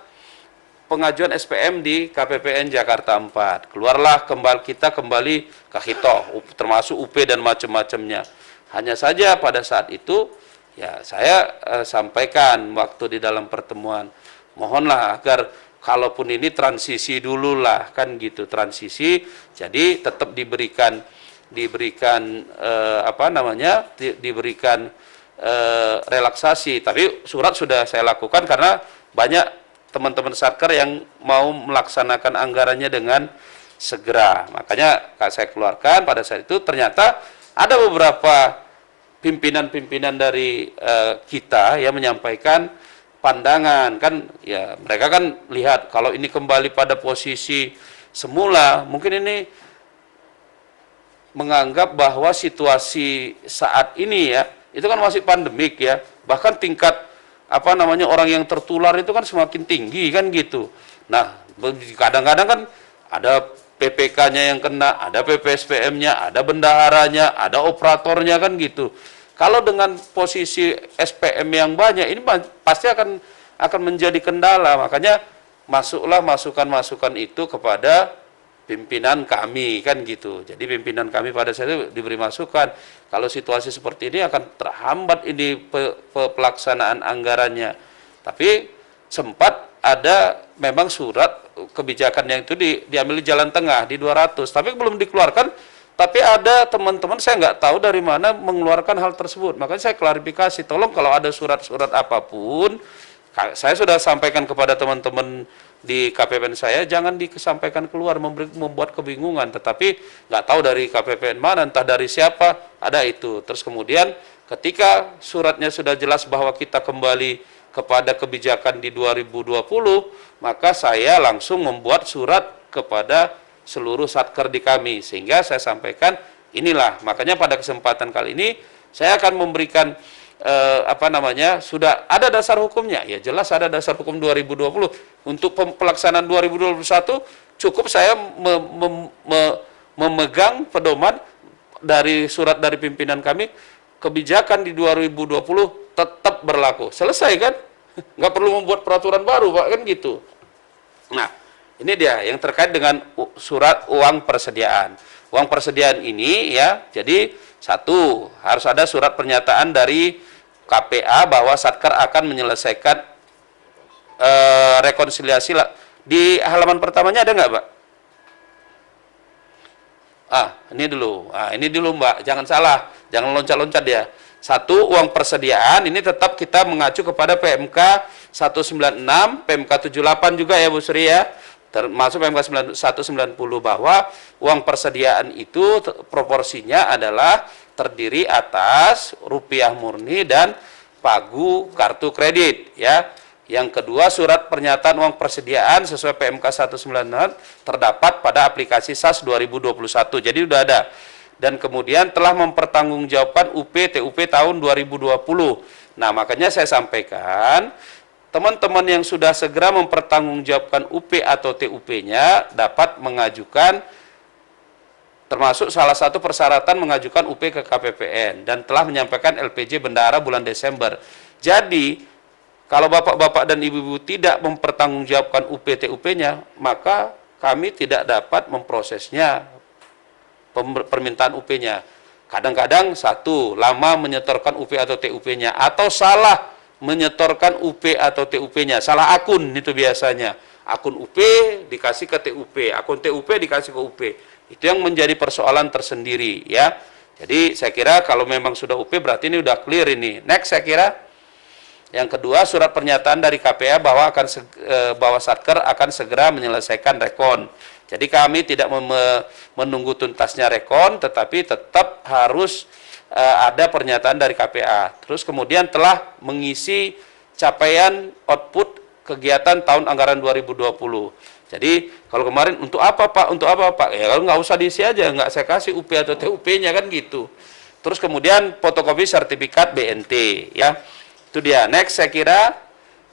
pengajuan SPM di KPPN Jakarta 4. Keluarlah kita kembali ke hitoh, termasuk UP dan macam-macamnya. Hanya saja pada saat itu ya saya sampaikan waktu di dalam pertemuan, mohonlah agar kalaupun ini transisi dulu lah kan gitu, transisi, jadi tetap diberikan relaksasi. Tapi surat sudah saya lakukan karena banyak teman-teman satker yang mau melaksanakan anggarannya dengan segera. Makanya saya keluarkan pada saat itu. Ternyata ada beberapa pimpinan-pimpinan dari kita yang menyampaikan pandangan kan, ya mereka kan lihat kalau ini kembali pada posisi semula, mungkin ini menganggap bahwa situasi saat ini ya, itu kan masih pandemik ya, bahkan tingkat orang yang tertular itu kan semakin tinggi kan gitu. Nah, kadang-kadang kan ada PPK-nya yang kena, ada PPSPM-nya, ada bendaharanya, ada operatornya kan gitu. Kalau dengan posisi SPM yang banyak, ini pasti akan menjadi kendala. Makanya masuklah masukan-masukan itu kepada pimpinan kami kan gitu. Jadi pimpinan kami pada saat itu diberi masukan, kalau situasi seperti ini akan terhambat ini pelaksanaan anggarannya. Tapi sempat ada memang surat kebijakan yang itu diambil jalan tengah di 200, tapi belum dikeluarkan. Tapi ada teman-teman, saya nggak tahu dari mana mengeluarkan hal tersebut. Makanya saya klarifikasi, tolong kalau ada surat-surat apapun, saya sudah sampaikan kepada teman-teman di KPPN saya, jangan disampaikan keluar, membuat kebingungan. Tetapi nggak tahu dari KPPN mana, entah dari siapa, ada itu. Terus kemudian ketika suratnya sudah jelas bahwa kita kembali kepada kebijakan di 2020, maka saya langsung membuat surat kepada seluruh satker di kami. Sehingga saya sampaikan, inilah, makanya pada kesempatan kali ini, saya akan memberikan sudah ada dasar hukumnya, ya jelas ada dasar hukum 2020. Untuk pelaksanaan 2021 cukup saya memegang pedoman dari surat dari pimpinan kami, kebijakan di 2020 tetap berlaku. Selesai kan? Nggak perlu membuat peraturan baru, Pak, kan gitu. Nah, ini dia yang terkait dengan surat uang persediaan. Uang persediaan ini ya, jadi satu, harus ada surat pernyataan dari KPA bahwa Satker akan menyelesaikan rekonsiliasi. Di halaman pertamanya ada nggak, Pak? Ini dulu Mbak, jangan salah, jangan loncat-loncat ya. Satu, uang persediaan ini tetap kita mengacu kepada PMK 196, PMK 78 juga ya Bu Sri ya, termasuk PMK 190, bahwa uang persediaan itu proporsinya adalah terdiri atas rupiah murni dan pagu kartu kredit ya. Yang kedua, surat pernyataan uang persediaan sesuai PMK 196 terdapat pada aplikasi SAS 2021. Jadi sudah ada. Dan kemudian telah mempertanggungjawabkan UP TUP tahun 2020. Nah, makanya saya sampaikan, teman-teman yang sudah segera mempertanggungjawabkan UP atau TUP-nya dapat mengajukan, termasuk salah satu persyaratan mengajukan UP ke KPPN dan telah menyampaikan LPJ bendahara bulan Desember. Jadi, kalau bapak-bapak dan ibu-ibu tidak mempertanggungjawabkan UP TUP-nya, maka kami tidak dapat memprosesnya, permintaan UP-nya. Kadang-kadang satu, lama menyetorkan UP atau TUP-nya, atau salah menyetorkan UP atau TUP-nya, salah akun itu biasanya. Akun UP dikasih ke TUP, akun TUP dikasih ke UP. Itu yang menjadi persoalan tersendiri ya. Jadi saya kira kalau memang sudah UP berarti ini udah clear ini. Next saya kira. Yang kedua, surat pernyataan dari KPA bahwa Satker akan segera menyelesaikan rekon. Jadi kami tidak menunggu tuntasnya rekon, tetapi tetap harus ada pernyataan dari KPA. Terus kemudian telah mengisi capaian output kegiatan tahun anggaran 2020. Jadi kalau kemarin untuk apa Pak? Untuk apa Pak? Ya kalau nggak usah diisi aja, nggak saya kasih UP atau TUP-nya kan gitu. Terus kemudian fotokopi sertifikat BNT ya. Itu dia. Next saya kira,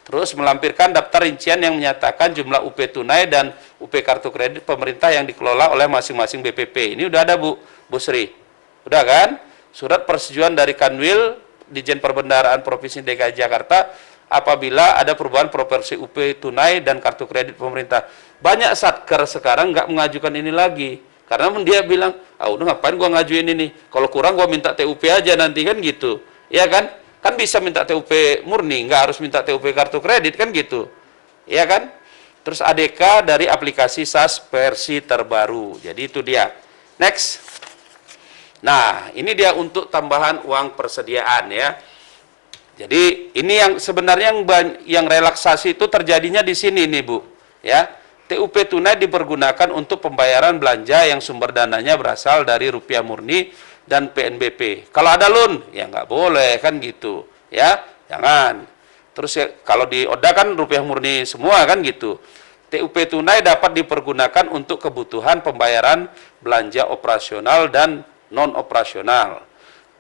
terus melampirkan daftar rincian yang menyatakan jumlah UP tunai dan UP kartu kredit pemerintah yang dikelola oleh masing-masing BPP. Ini udah ada Bu Sri. Udah kan? Surat persetujuan dari Kanwil Ditjen Perbendaharaan Provinsi DKI Jakarta apabila ada perubahan proporsi UP tunai dan kartu kredit pemerintah. Banyak Satker sekarang nggak mengajukan ini lagi. Karena dia bilang, udah ngapain gua ngajuin ini? Kalau kurang gua minta TUP aja nanti kan gitu. Ya kan? Kan bisa minta TUP murni, nggak harus minta TUP kartu kredit kan gitu. Iya kan? Terus ADK dari aplikasi SAS versi terbaru. Jadi itu dia. Next. Nah, ini dia untuk tambahan uang persediaan ya. Jadi ini yang sebenarnya yang relaksasi itu terjadinya di sini nih Bu. Ya. TUP tunai dipergunakan untuk pembayaran belanja yang sumber dananya berasal dari rupiah murni dan PNBP. Kalau ada loan, ya nggak boleh kan gitu, ya jangan. Terus ya, kalau di ODA kan rupiah murni semua kan gitu. TUP tunai dapat dipergunakan untuk kebutuhan pembayaran belanja operasional dan non operasional.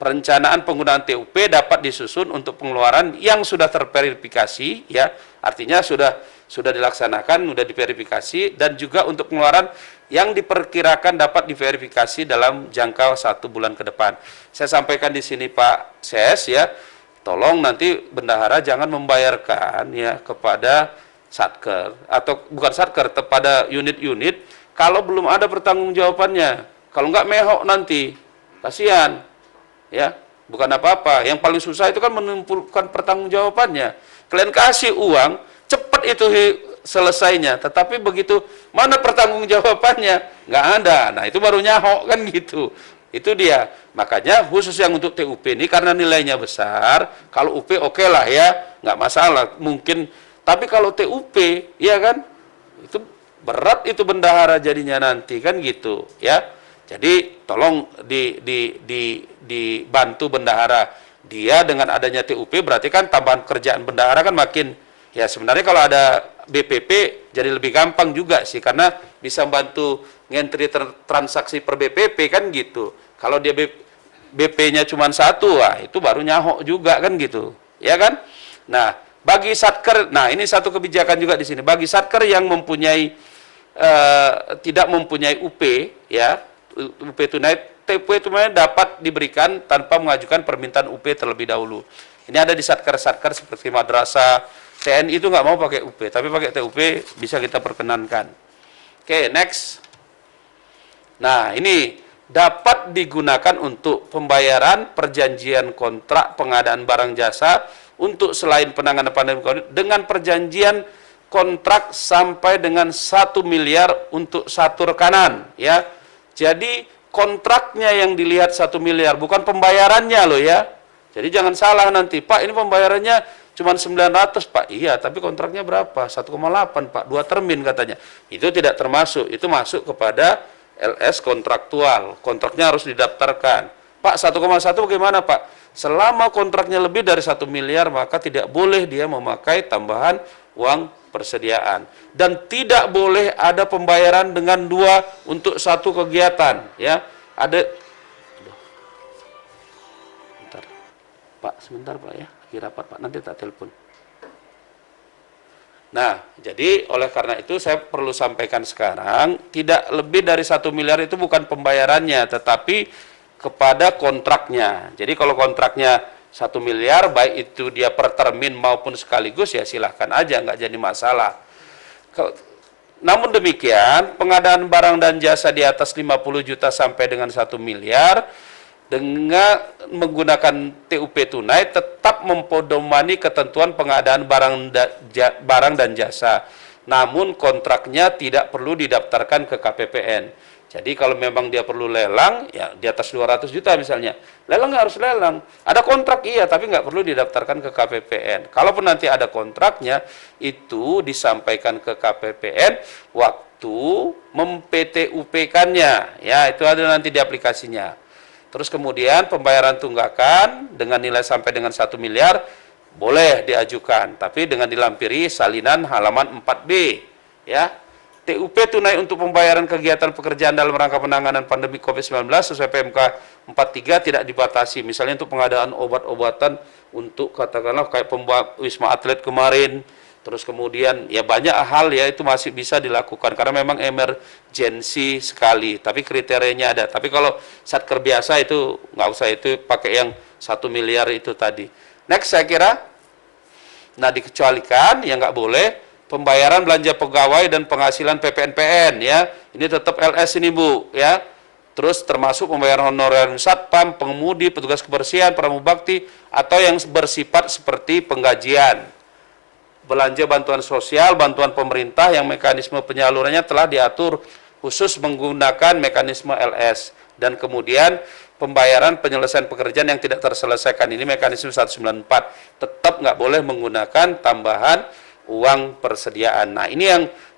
Perencanaan penggunaan TUP dapat disusun untuk pengeluaran yang sudah terverifikasi, ya artinya sudah dilaksanakan, sudah diverifikasi, dan juga untuk pengeluaran yang diperkirakan dapat diverifikasi dalam jangka 1 bulan ke depan. Saya sampaikan di sini Pak Ses ya, tolong nanti bendahara jangan membayarkan ya kepada Satker atau bukan Satker, kepada unit-unit kalau belum ada pertanggungjawabannya. Kalau nggak mehok nanti, kasihan ya. Bukan apa-apa, yang paling susah itu kan mengumpulkan pertanggungjawabannya. Kalian kasih uang, cepat itu selesainya, tetapi begitu mana pertanggungjawabannya nggak ada. Nah itu baru nyahok kan gitu. Itu dia. Makanya khusus yang untuk TUP ini karena nilainya besar, kalau UP oke lah ya, nggak masalah mungkin. Tapi kalau TUP ya kan itu berat itu bendahara jadinya nanti kan gitu ya. Jadi tolong dibantu bendahara. Dia dengan adanya TUP berarti kan tambahan kerjaan bendahara kan makin. Ya sebenarnya kalau ada BPP jadi lebih gampang juga sih, karena bisa bantu ngentri transaksi per BPP kan gitu. Kalau dia BP-nya cuma 1, wah itu baru nyahok juga kan gitu, ya kan? Nah bagi Satker, nah ini satu kebijakan juga di sini. Bagi Satker yang mempunyai tidak mempunyai UP, ya, UP tunai, UP tunai dapat diberikan tanpa mengajukan permintaan UP terlebih dahulu. Ini ada di satker-satker seperti madrasah, TNI itu nggak mau pakai UP, tapi pakai TUP bisa kita perkenankan. Oke, next. Nah, ini dapat digunakan untuk pembayaran perjanjian kontrak pengadaan barang jasa untuk selain penanganan pandemi COVID dengan perjanjian kontrak sampai dengan 1 miliar untuk satu rekanan, ya. Jadi kontraknya yang dilihat 1 miliar, bukan pembayarannya loh ya. Jadi jangan salah nanti, Pak ini pembayarannya cuma 900 Pak. Iya, tapi kontraknya berapa? 1,8 Pak, 2 termin katanya. Itu tidak termasuk, itu masuk kepada LS kontraktual. Kontraknya harus didaftarkan. Pak 1,1 bagaimana Pak? Selama kontraknya lebih dari 1 miliar maka tidak boleh dia memakai tambahan uang persediaan. Dan tidak boleh ada pembayaran dengan 2 untuk satu kegiatan. Ya, ada. Bentar. Pak, sebentar Pak ya. Lagi rapat Pak, nanti tak telepon. Nah, jadi oleh karena itu saya perlu sampaikan sekarang, tidak lebih dari 1 miliar itu bukan pembayarannya, tetapi kepada kontraknya. Jadi kalau kontraknya 1 miliar, baik itu dia per termin maupun sekaligus, ya silahkan aja, nggak jadi masalah. Namun demikian, pengadaan barang dan jasa di atas 50 juta sampai dengan 1 miliar, dengan menggunakan TUP tunai tetap mempedomani ketentuan pengadaan barang dan jasa. Namun kontraknya tidak perlu didaftarkan ke KPPN. Jadi kalau memang dia perlu lelang, ya di atas 200 juta misalnya, lelang nggak harus lelang. Ada kontrak iya, tapi nggak perlu didaftarkan ke KPPN. Kalaupun nanti ada kontraknya, itu disampaikan ke KPPN waktu mem-PTUP-kannya. Ya, itu ada nanti di aplikasinya. Terus kemudian pembayaran tunggakan dengan nilai sampai dengan 1 miliar boleh diajukan, tapi dengan dilampiri salinan halaman 4B, ya. TUP tunai untuk pembayaran kegiatan pekerjaan dalam rangka penanganan pandemi COVID-19 sesuai PMK 43 tidak dibatasi. Misalnya untuk pengadaan obat-obatan untuk katakanlah kayak pembuat Wisma Atlet kemarin, terus kemudian ya banyak hal ya itu masih bisa dilakukan karena memang emergensi sekali, tapi kriterianya ada. Tapi kalau satker biasa itu nggak usah, itu pakai yang 1 miliar itu tadi. Next saya kira, nah dikecualikan yang nggak boleh pembayaran belanja pegawai dan penghasilan PPNPN ya. Ini tetap LS ini Bu ya. Terus termasuk pembayaran honorer satpam, pengemudi, petugas kebersihan, pramubakti atau yang bersifat seperti penggajian. Belanja bantuan sosial, bantuan pemerintah yang mekanisme penyalurannya telah diatur khusus menggunakan mekanisme LS. Dan kemudian pembayaran penyelesaian pekerjaan yang tidak terselesaikan, ini mekanisme 194. Tetap nggak boleh menggunakan tambahan uang persediaan. Nah ini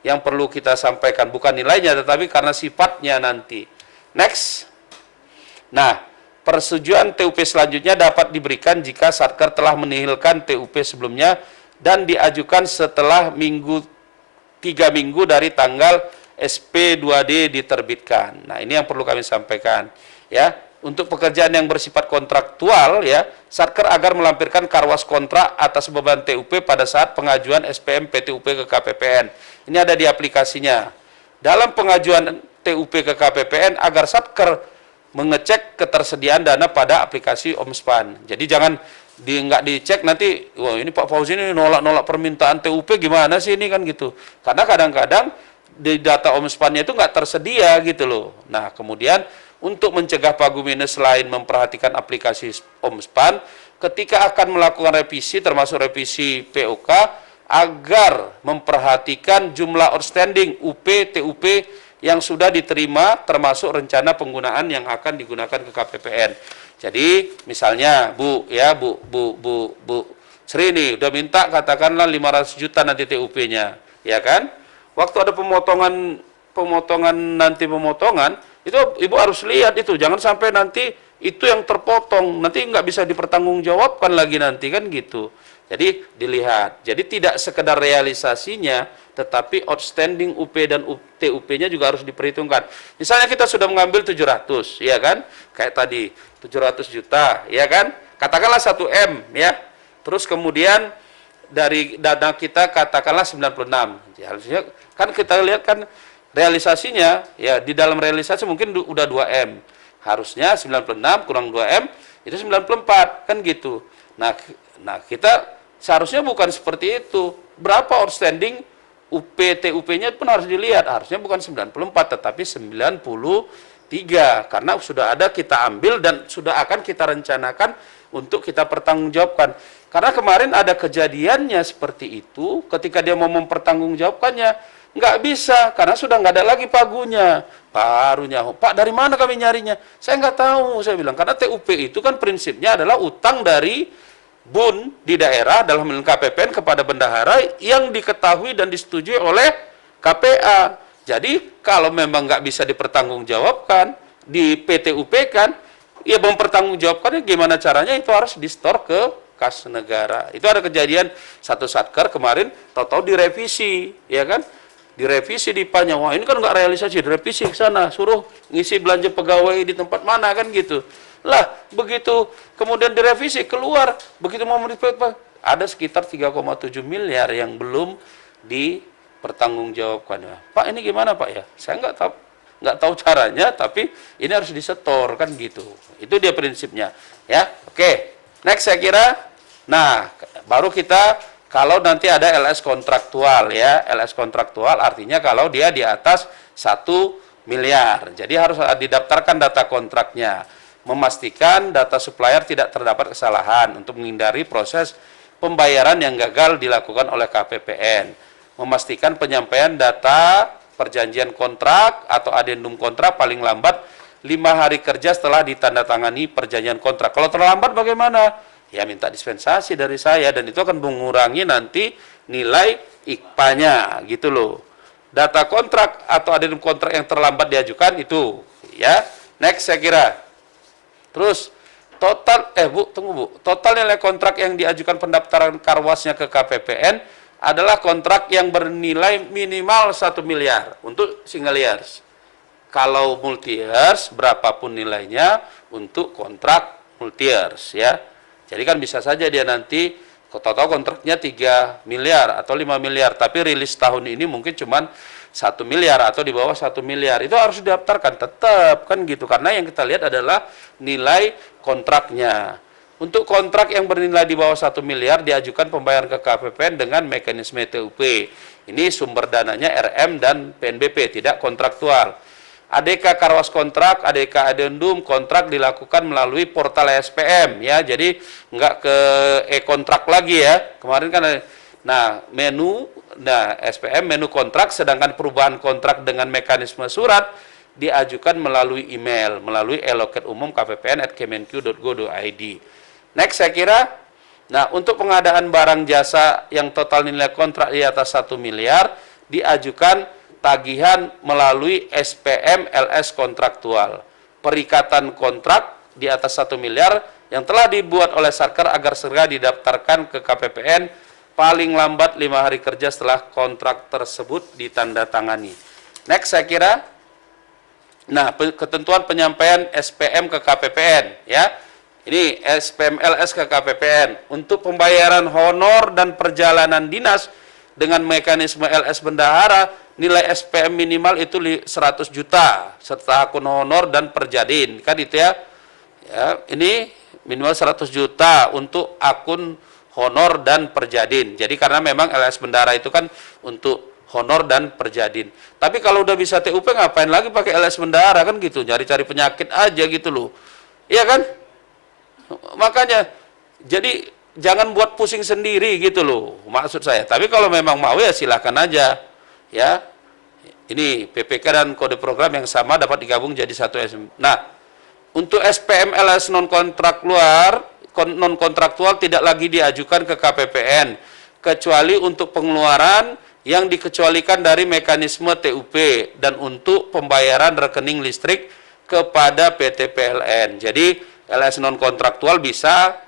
yang perlu kita sampaikan, bukan nilainya tetapi karena sifatnya nanti. Next. Nah, persetujuan TUP selanjutnya dapat diberikan jika satker telah menihilkan TUP sebelumnya dan diajukan setelah 3 minggu dari tanggal SP2D diterbitkan. Nah, ini yang perlu kami sampaikan, ya. Untuk pekerjaan yang bersifat kontraktual, ya, satker agar melampirkan karwas kontrak atas beban TUP pada saat pengajuan SPM PTUP ke KPPN. Ini ada di aplikasinya. Dalam pengajuan TUP ke KPPN agar satker mengecek ketersediaan dana pada aplikasi Omspan. Jadi jangan nggak dicek nanti, wah ini Pak Fauzi ini nolak permintaan TUP gimana sih ini kan gitu. Karena kadang-kadang di data Omspan-nya itu nggak tersedia gitu loh. Nah kemudian untuk mencegah pagu minus selain memperhatikan aplikasi Omspan, ketika akan melakukan revisi termasuk revisi POK, agar memperhatikan jumlah outstanding UP, TUP yang sudah diterima termasuk rencana penggunaan yang akan digunakan ke KPPN. Jadi misalnya Bu Sri ini udah minta katakanlah 500 juta nanti TUP-nya, ya kan? Waktu ada pemotongan itu Ibu harus lihat itu, jangan sampai nanti itu yang terpotong, nanti nggak bisa dipertanggungjawabkan lagi nanti kan gitu. Jadi dilihat, jadi tidak sekedar realisasinya, tetapi outstanding UP dan TUP-nya juga harus diperhitungkan. Misalnya kita sudah mengambil 700, ya kan? Kayak tadi, 700 juta, ya kan? Katakanlah 1M, ya. Terus kemudian dari dana kita katakanlah 96. Ya, harusnya kan kita lihat kan realisasinya ya di dalam realisasi mungkin udah 2M. Harusnya 96 kurang 2M itu 94 kan gitu. Nah, kita seharusnya bukan seperti itu. Berapa outstanding TUP-nya pun harus dilihat. Harusnya bukan 94 tetapi 93 karena sudah ada kita ambil dan sudah akan kita rencanakan untuk kita pertanggungjawabkan. Karena kemarin ada kejadiannya seperti itu ketika dia mau mempertanggungjawabkannya nggak bisa karena sudah nggak ada lagi pagunya. Barunya, Pak dari mana kami nyarinya? Saya nggak tahu, saya bilang. Karena TUP itu kan prinsipnya adalah utang dari BUN di daerah dalam hal KPPN kepada bendahara yang diketahui dan disetujui oleh KPA. Jadi kalau memang nggak bisa dipertanggungjawabkan, di PTUP kan, ya mempertanggungjawabkannya gimana caranya itu harus di-store ke kas negara. Itu ada kejadian satu satker kemarin, tahu-tahu direvisi, ya kan? Direvisi di PAN-nya, wah ini kan nggak realisasi, direvisi ke sana, suruh ngisi belanja pegawai di tempat mana kan gitu. Lah, begitu kemudian direvisi, keluar, begitu mau ada sekitar 3,7 miliar yang belum dipertanggungjawabkan. Pak ini gimana Pak ya? Saya nggak tahu caranya, tapi ini harus disetor kan gitu. Itu dia prinsipnya. Ya, oke. Next saya kira, nah baru kita kalau nanti ada LS kontraktual ya, LS kontraktual artinya kalau dia di atas 1 miliar. Jadi harus didaftarkan data kontraknya, memastikan data supplier tidak terdapat kesalahan untuk menghindari proses pembayaran yang gagal dilakukan oleh KPPN, memastikan penyampaian data perjanjian kontrak atau adendum kontrak paling lambat 5 hari kerja setelah ditandatangani perjanjian kontrak. Kalau terlambat bagaimana? Ya minta dispensasi dari saya dan itu akan mengurangi nanti nilai IKPA-nya gitu loh. Data kontrak atau adendum kontrak yang terlambat diajukan itu ya. Next saya kira. Terus total tunggu Bu. Total nilai kontrak yang diajukan pendaftaran karwasnya ke KPPN adalah kontrak yang bernilai minimal 1 miliar untuk single years. Kalau multi years berapapun nilainya untuk kontrak multi years ya. Jadi kan bisa saja dia nanti total kontraknya 3 miliar atau 5 miliar, tapi rilis tahun ini mungkin cuma 1 miliar atau di bawah 1 miliar. Itu harus didaftarkan tetap kan gitu, karena yang kita lihat adalah nilai kontraknya. Untuk kontrak yang bernilai di bawah 1 miliar diajukan pembayaran ke KPPN dengan mekanisme TUP. Ini sumber dananya RM dan PNBP, tidak kontraktual. ADK Karwas kontrak, ADK adendum kontrak dilakukan melalui portal SPM ya. Jadi nggak ke e-kontrak lagi ya. Kemarin kan SPM menu kontrak, sedangkan perubahan kontrak dengan mekanisme surat diajukan melalui email, melalui e-loket umum kppn@kemenq.go.id. Next saya kira, nah untuk pengadaan barang jasa yang total nilai kontrak di atas 1 miliar diajukan tagihan melalui SPM LS kontraktual. Perikatan kontrak di atas 1 miliar yang telah dibuat oleh Satker agar segera didaftarkan ke KPPN paling lambat 5 hari kerja setelah kontrak tersebut ditandatangani. Next saya kira, nah ketentuan penyampaian SPM ke KPPN ya. Ini SPM LS ke KPPN untuk pembayaran honor dan perjalanan dinas dengan mekanisme LS bendahara, nilai SPM minimal itu 100 juta serta akun honor dan perjadin kan itu ya. Ini minimal 100 juta untuk akun honor dan perjadin. Jadi karena memang LS bendahara itu kan untuk honor dan perjadin. Tapi kalau udah bisa TUP ngapain lagi pakai LS bendahara kan gitu, cari-cari penyakit aja gitu loh. Iya kan? Makanya jadi jangan buat pusing sendiri gitu loh maksud saya. Tapi kalau memang mau ya silakan aja. Ya, ini PPK dan kode program yang sama dapat digabung jadi satu SM. Nah, untuk SPM LS non kontraktual tidak lagi diajukan ke KPPN kecuali untuk pengeluaran yang dikecualikan dari mekanisme TUP dan untuk pembayaran rekening listrik kepada PT PLN. Jadi LS non kontraktual bisa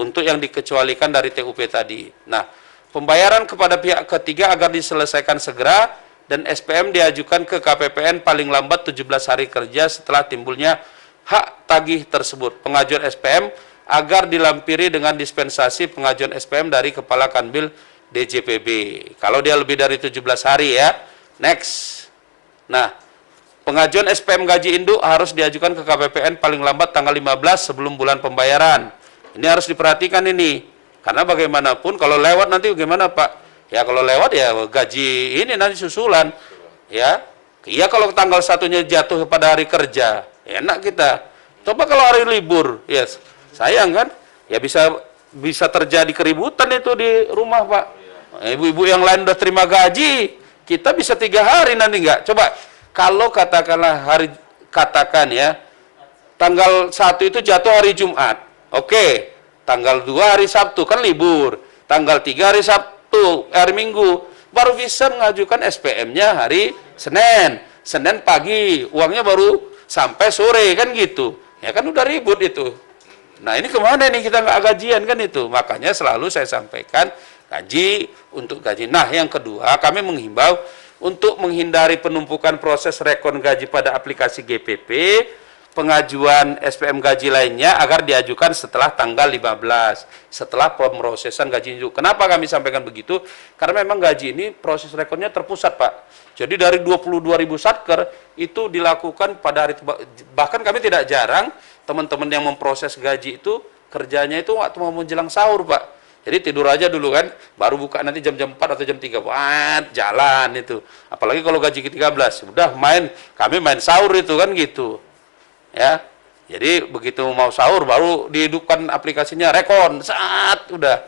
untuk yang dikecualikan dari TUP tadi. Nah, pembayaran kepada pihak ketiga agar diselesaikan segera dan SPM diajukan ke KPPN paling lambat 17 hari kerja setelah timbulnya hak tagih tersebut. Pengajuan SPM agar dilampiri dengan dispensasi pengajuan SPM dari Kepala Kanwil DJPB. Kalau dia lebih dari 17 hari ya. Next. Nah, pengajuan SPM gaji induk harus diajukan ke KPPN paling lambat tanggal 15 sebelum bulan pembayaran. Ini harus diperhatikan ini. Karena bagaimanapun kalau lewat nanti bagaimana Pak? Ya kalau lewat ya gaji ini nanti susulan. Ya. Iya kalau tanggal satunya jatuh pada hari kerja, enak kita. Coba kalau hari libur, yes, sayang kan? Ya bisa terjadi keributan itu di rumah Pak. Ibu-ibu yang lain udah terima gaji, kita bisa 3 hari nanti enggak. Coba kalau katakanlah katakan ya, tanggal 1 itu jatuh hari Jumat. Oke, tanggal 2 hari Sabtu kan libur. Tanggal 3 hari Sabtu, hari Minggu baru bisa mengajukan SPM-nya hari Senin. Senin pagi, uangnya baru sampai sore kan gitu. Ya kan udah ribut itu. Nah ini kemana nih kita nggak gajian kan itu. Makanya selalu saya sampaikan gaji untuk gaji. Nah yang kedua kami menghimbau untuk menghindari penumpukan proses rekon gaji pada aplikasi GPP, pengajuan SPM gaji lainnya agar diajukan setelah tanggal 15, setelah pemrosesan gaji induk. Kenapa kami sampaikan begitu? Karena memang gaji ini proses rekonnya terpusat Pak. Jadi dari 22.000 satker itu dilakukan pada hari, bahkan kami tidak jarang teman-teman yang memproses gaji itu kerjanya itu waktu mau menjelang sahur Pak. Jadi tidur aja dulu kan, baru buka nanti jam-jam 4 atau jam 3, wah jalan itu. Apalagi kalau gaji ke-13, udah kami main sahur itu kan gitu. Ya, jadi begitu mau sahur baru dihidupkan aplikasinya rekon saat udah.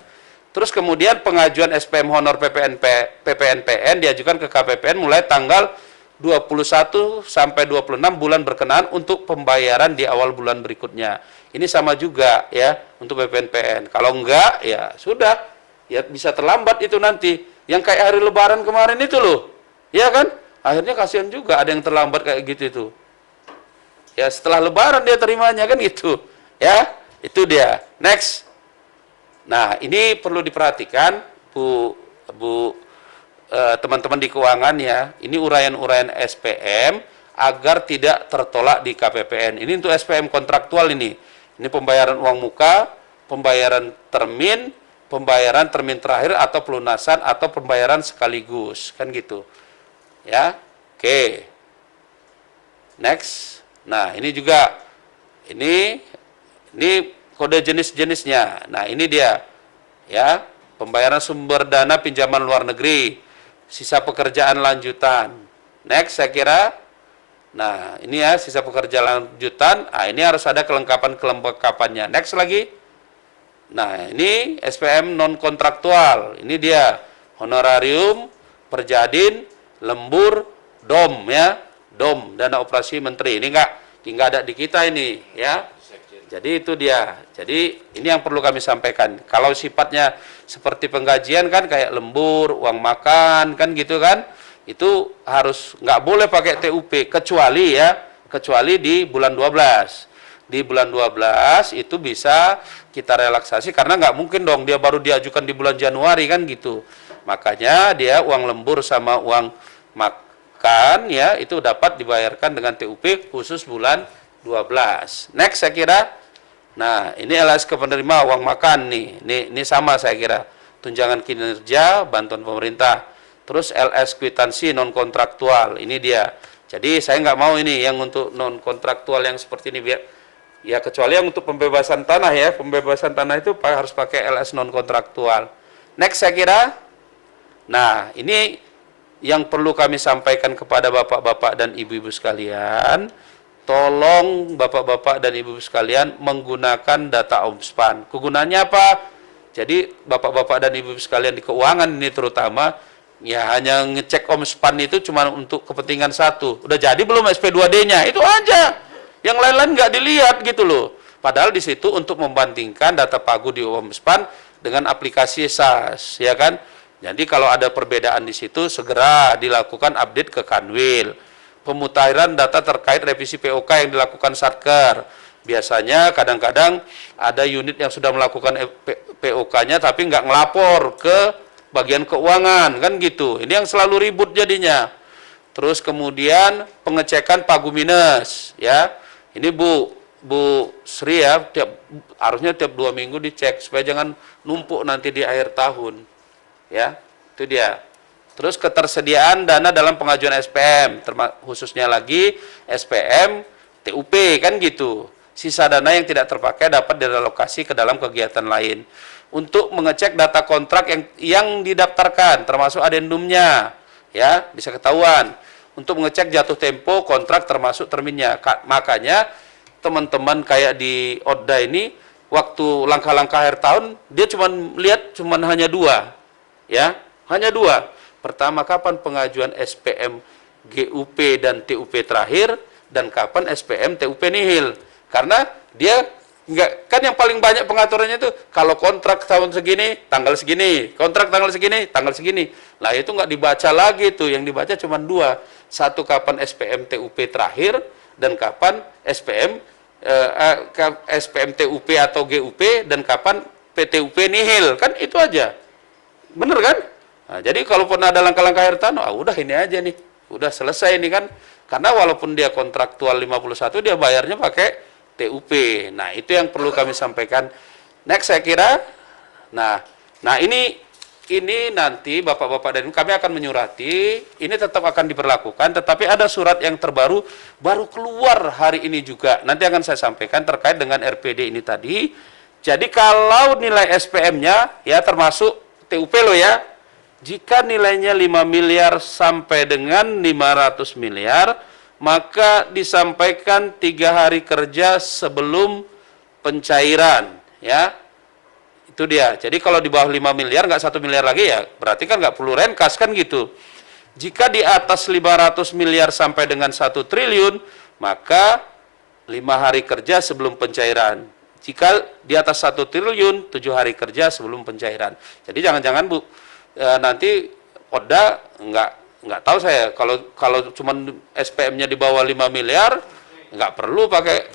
Terus kemudian pengajuan SPM honor PPNPN diajukan ke KPPN mulai tanggal 21 sampai 26 bulan berkenaan untuk pembayaran di awal bulan berikutnya. Ini sama juga ya untuk PPNPN. Kalau enggak ya sudah ya bisa terlambat itu nanti. Yang kayak hari Lebaran kemarin itu loh, ya kan? Akhirnya kasihan juga ada yang terlambat kayak gitu itu. Ya setelah Lebaran dia terimanya kan gitu. Ya, itu dia. Next. Nah, ini perlu diperhatikan teman-teman di keuangan ya. Ini uraian-uraian SPM agar tidak tertolak di KPPN. Ini untuk SPM kontraktual ini. Ini pembayaran uang muka, pembayaran termin terakhir atau pelunasan atau pembayaran sekaligus, kan gitu. Ya. Oke. Next. Nah, ini juga ini kode jenis-jenisnya. Nah, ini dia. Ya, pembayaran sumber dana pinjaman luar negeri, sisa pekerjaan lanjutan. Next, saya kira. Nah, ini ya sisa pekerjaan lanjutan. Nah, ini harus ada kelengkapannya. Next lagi. Nah, ini SPM non kontraktual. Ini dia. Honorarium, perjadin, lembur, DOM ya. DOM, dana operasi menteri. Ini enggak ada di kita ini ya. Jadi itu dia. Jadi ini yang perlu kami sampaikan. Kalau sifatnya seperti penggajian kan kayak lembur, uang makan kan gitu kan. Itu harus nggak boleh pakai TUP kecuali di bulan 12. Di bulan 12 itu bisa kita relaksasi karena nggak mungkin dong dia baru diajukan di bulan Januari kan gitu. Makanya dia uang lembur sama uang makan ya itu dapat dibayarkan dengan TUP khusus bulan 12. Next saya kira. Nah, ini LS ke penerima uang makan nih. Ini sama saya kira. Tunjangan kinerja, bantuan pemerintah. Terus LS kwitansi non kontraktual. Ini dia. Jadi saya nggak mau ini yang untuk non kontraktual yang seperti ini biar ya kecuali yang untuk pembebasan tanah ya. Pembebasan tanah itu harus pakai LS non kontraktual. Next saya kira. Nah, ini yang perlu kami sampaikan kepada bapak-bapak dan ibu-ibu sekalian, tolong bapak-bapak dan ibu-ibu sekalian menggunakan data Omspan. Kegunaannya apa? Jadi bapak-bapak dan ibu-ibu sekalian di keuangan ini terutama, ya hanya ngecek Omspan itu cuma untuk kepentingan satu. Udah jadi belum SP2D-nya? Itu aja. Yang lain-lain nggak dilihat gitu loh. Padahal di situ untuk membandingkan data pagu di Omspan dengan aplikasi SAS, ya kan? Jadi kalau ada perbedaan di situ segera dilakukan update ke Kanwil. Pemutahiran data terkait revisi POK yang dilakukan Satker. Biasanya kadang-kadang ada unit yang sudah melakukan POK-nya tapi nggak ngelapor ke bagian keuangan kan gitu. Ini yang selalu ribut jadinya. Terus kemudian pengecekan pagu minus ya. Ini Bu Sri ya harusnya tiap 2 minggu dicek supaya jangan numpuk nanti di akhir tahun. Ya, itu dia. Terus ketersediaan dana dalam pengajuan SPM, khususnya lagi SPM TUP kan gitu. Sisa dana yang tidak terpakai dapat direlokasi ke dalam kegiatan lain. Untuk mengecek data kontrak yang didaftarkan, termasuk adendumnya, ya bisa ketahuan. Untuk mengecek jatuh tempo kontrak termasuk terminnya. Makanya teman-teman kayak di ODA ini, waktu langkah-langkah akhir tahun, dia cuma hanya dua, ya hanya dua. Pertama, kapan pengajuan SPM GUP dan TUP terakhir, dan kapan SPM TUP nihil. Karena dia enggak, kan yang paling banyak pengaturannya itu kalau kontrak tahun segini, tanggal segini, kontrak tanggal segini, tanggal segini. Lah itu nggak dibaca lagi tuh, yang dibaca cuma dua. Satu kapan SPM TUP terakhir, dan kapan SPM TUP atau GUP, dan kapan PTUP nihil. Kan itu aja. Bener kan? Nah, jadi kalaupun ada langkah-langkah akhir tahun, udah ini aja nih, udah selesai nih kan. Karena walaupun dia kontraktual 51, dia bayarnya pakai TUP. Nah, itu yang perlu kami sampaikan. Next saya kira, nah ini nanti Bapak-Bapak dan kami akan menyurati, ini tetap akan diberlakukan, tetapi ada surat yang terbaru, baru keluar hari ini juga. Nanti akan saya sampaikan terkait dengan RPD ini tadi. Jadi kalau nilai SPM-nya, ya termasuk TUP loh ya, jika nilainya 5 miliar sampai dengan 500 miliar, maka disampaikan 3 hari kerja sebelum pencairan, ya. Itu dia. Jadi kalau di bawah 5 miliar, nggak 1 miliar lagi ya, berarti kan nggak perlu renkas kan gitu. Jika di atas 500 miliar sampai dengan 1 triliun, maka 5 hari kerja sebelum pencairan. Jika di atas 1 triliun, 7 hari kerja sebelum pencairan. Jadi jangan-jangan Bu, nanti ODA nggak tahu saya, kalau cuman SPM-nya di bawah 5 miliar nggak perlu pakai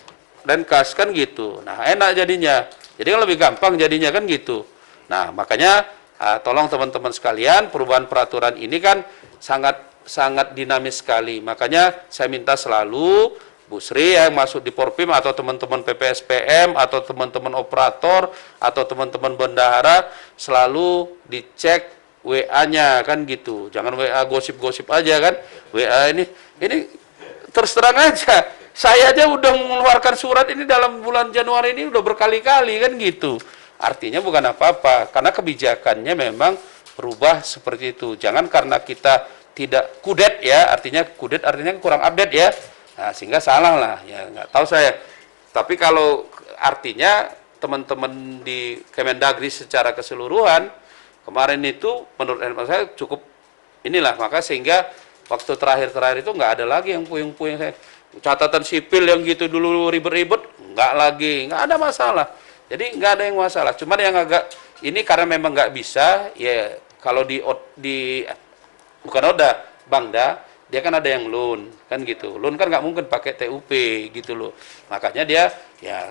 renkas kan gitu. Nah, enak jadinya. Jadi kan lebih gampang jadinya kan gitu. Nah, makanya tolong teman-teman sekalian, perubahan peraturan ini kan sangat dinamis sekali. Makanya saya minta selalu Bu Sri yang masuk di Porpim, atau teman-teman PPSPM, atau teman-teman operator, atau teman-teman bendahara, selalu dicek WA-nya kan gitu. Jangan WA gosip-gosip aja kan. WA ini terus terang aja. Saya aja udah mengeluarkan surat ini dalam bulan Januari ini udah berkali-kali kan gitu. Artinya bukan apa-apa, karena kebijakannya memang berubah seperti itu. Jangan karena kita tidak kudet ya, artinya kudet artinya kurang update ya. Nah, sehingga salah lah ya, nggak tahu saya. Tapi kalau artinya teman-teman di Kemendagri secara keseluruhan kemarin itu menurut saya cukup inilah, maka sehingga waktu terakhir itu nggak ada lagi yang puyeng-puyeng. Saya catatan sipil yang gitu dulu ribet-ribet, nggak lagi, nggak ada masalah. Jadi nggak ada yang masalah. Cuman yang agak ini karena memang nggak bisa ya, kalau di bukan ODA, Bangda, dia kan ada yang loan kan gitu. Loan kan nggak mungkin pakai TUP gitu loh. Makanya dia ya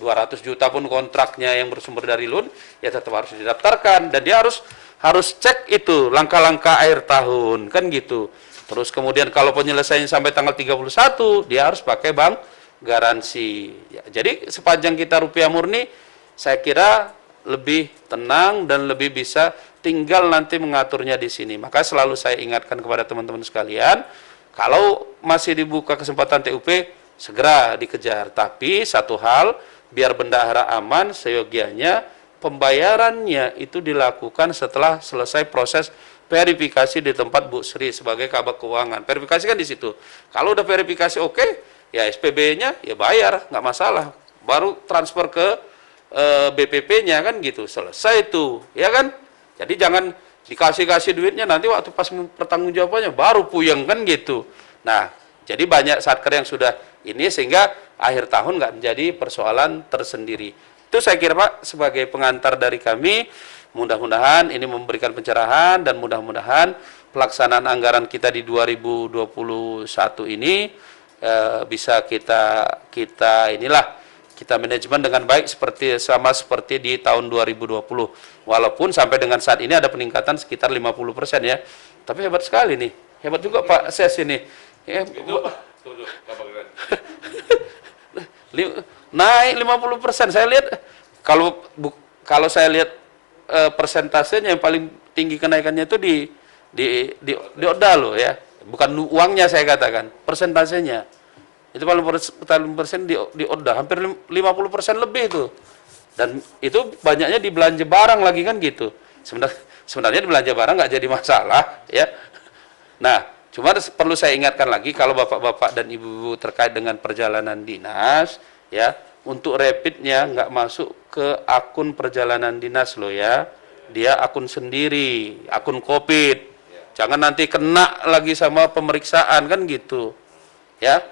200 juta pun kontraknya yang bersumber dari loan ya tetap harus didaftarkan, dan dia harus cek itu langkah-langkah akhir tahun kan gitu. Terus kemudian kalau penyelesaiannya sampai tanggal 31 dia harus pakai bank garansi ya. Jadi sepanjang kita rupiah murni, saya kira lebih tenang dan lebih bisa, tinggal nanti mengaturnya di sini. Maka selalu saya ingatkan kepada teman-teman sekalian, kalau masih dibuka kesempatan TUP, segera dikejar. Tapi satu hal, biar bendahara aman, seyogianya pembayarannya itu dilakukan setelah selesai proses verifikasi di tempat Bu Sri sebagai Kabag Keuangan. Verifikasi kan di situ. Kalau udah verifikasi oke, ya SPB-nya ya bayar, nggak masalah. Baru transfer ke BPP-nya kan gitu. Selesai itu, ya kan? Jadi jangan dikasih duitnya, nanti waktu pas pertanggungjawabannya baru puyeng kan gitu. Nah, jadi banyak satker yang sudah ini, sehingga akhir tahun nggak menjadi persoalan tersendiri. Itu saya kira Pak sebagai pengantar dari kami. Mudah-mudahan ini memberikan pencerahan, dan mudah-mudahan pelaksanaan anggaran kita di 2021 ini bisa kita manajemen dengan baik seperti di tahun 2020. Walaupun sampai dengan saat ini ada peningkatan sekitar 50% ya. Tapi hebat sekali nih. Hebat juga Pak Ses ini. Ya, naik 50%. Saya lihat kalau saya lihat persentasenya yang paling tinggi kenaikannya itu di di ODA loh ya. Bukan uangnya saya katakan, persentasenya. Itu paling persen di ODA, hampir 50% lebih itu. Dan itu banyaknya di belanja barang lagi kan gitu. Sebenarnya di belanja barang nggak jadi masalah ya. Nah, cuma perlu saya ingatkan lagi kalau bapak-bapak dan ibu-ibu terkait dengan perjalanan dinas ya, untuk rapidnya nggak masuk ke akun perjalanan dinas loh ya. Dia akun sendiri, akun COVID. Jangan nanti kena lagi sama pemeriksaan kan gitu. Ya.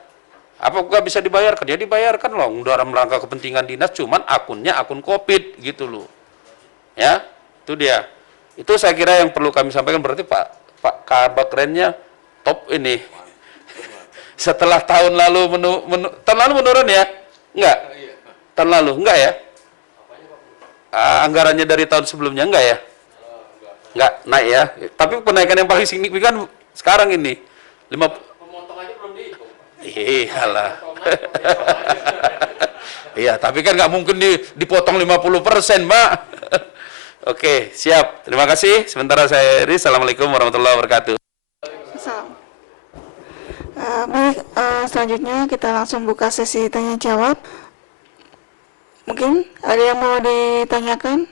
Apakah bisa dibayarkan? Ya dibayarkan loh dalam rangka kepentingan dinas, cuman akunnya akun COVID gitu loh. Ya, itu dia. Itu saya kira yang perlu kami sampaikan, berarti Pak Kabak Rennya top ini. Setelah tahun lalu tahun lalu menurun ya? Enggak. Tahun lalu enggak ya? Anggarannya dari tahun sebelumnya enggak ya? Enggak naik ya. Tapi kenaikan yang paling signifikan sekarang ini 50. Pemotong aja belum dihitung. Iyalah. Iya, tapi kan nggak mungkin dipotong 50%, Pak. Oke, siap. Terima kasih. Sementara saya Eri. Assalamualaikum warahmatullahi wabarakatuh. Salam. Baik, selanjutnya kita langsung buka sesi tanya jawab. Mungkin ada yang mau ditanyakan?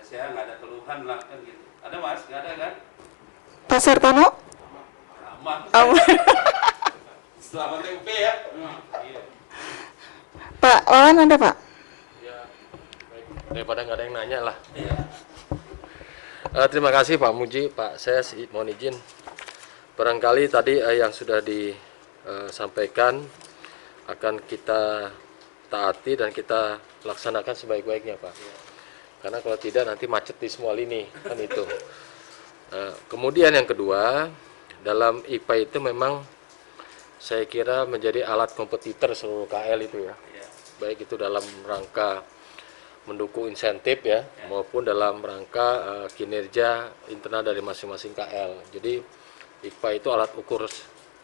Saya nggak ada keluhan lah kan gitu. Ada Mas? Nggak ada kan? Pak Sartono? Aman. Aman. Selamat TUP ya. Iya. Pak Wawan ada Pak? Ya, baik. Daripada nggak ada yang nanya lah. Iya. Terima kasih Pak Muji, Pak Ses, mohon izin. Barangkali tadi yang sudah disampaikan akan kita taati dan kita laksanakan sebaik-baiknya Pak. Karena kalau tidak nanti macet di semua lini, kan itu. Kemudian yang kedua, dalam IPA itu memang saya kira menjadi alat kompetitor seluruh KL itu ya. Baik itu dalam rangka mendukung insentif ya, maupun dalam rangka kinerja internal dari masing-masing KL. Jadi IPA itu alat ukur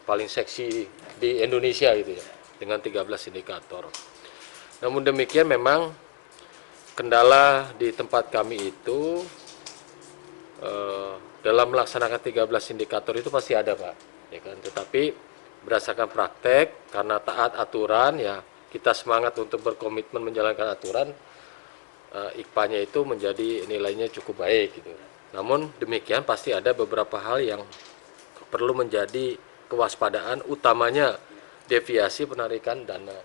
paling seksi di Indonesia gitu ya, dengan 13 indikator. Namun demikian memang kendala di tempat kami itu dalam melaksanakan 13 indikator itu pasti ada Pak, ya kan. Tetapi berdasarkan praktek, karena taat aturan ya, kita semangat untuk berkomitmen menjalankan aturan, IPA-nya itu menjadi nilainya cukup baik gitu. Namun demikian pasti ada beberapa hal yang perlu menjadi kewaspadaan, utamanya deviasi penarikan dana.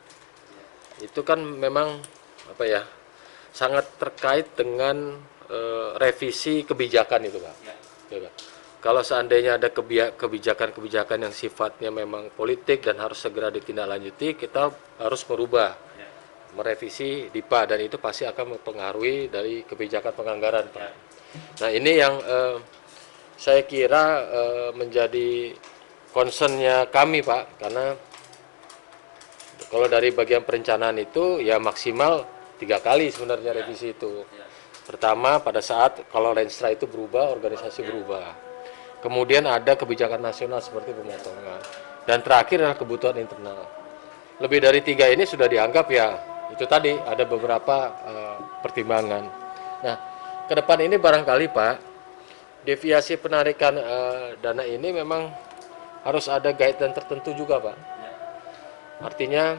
Itu kan memang apa ya, sangat terkait dengan revisi kebijakan itu Pak. Ya, Pak. Kalau seandainya ada kebijakan-kebijakan yang sifatnya memang politik dan harus segera ditindaklanjuti, kita harus merubah, merevisi DIPA, dan itu pasti akan mempengaruhi dari kebijakan penganggaran Pak. Nah ini yang saya kira menjadi concernnya kami Pak, karena kalau dari bagian perencanaan itu ya maksimal 3 kali sebenarnya revisi itu. Pertama pada saat kalau Lenstra itu berubah, organisasi berubah. Kemudian ada kebijakan nasional seperti pemotongan. Dan terakhir adalah kebutuhan internal. Lebih dari 3 ini sudah dianggap ya itu tadi ada beberapa pertimbangan. Nah ke depan ini barangkali Pak, deviasi penarikan dana ini memang harus ada guideline tertentu juga Pak. Artinya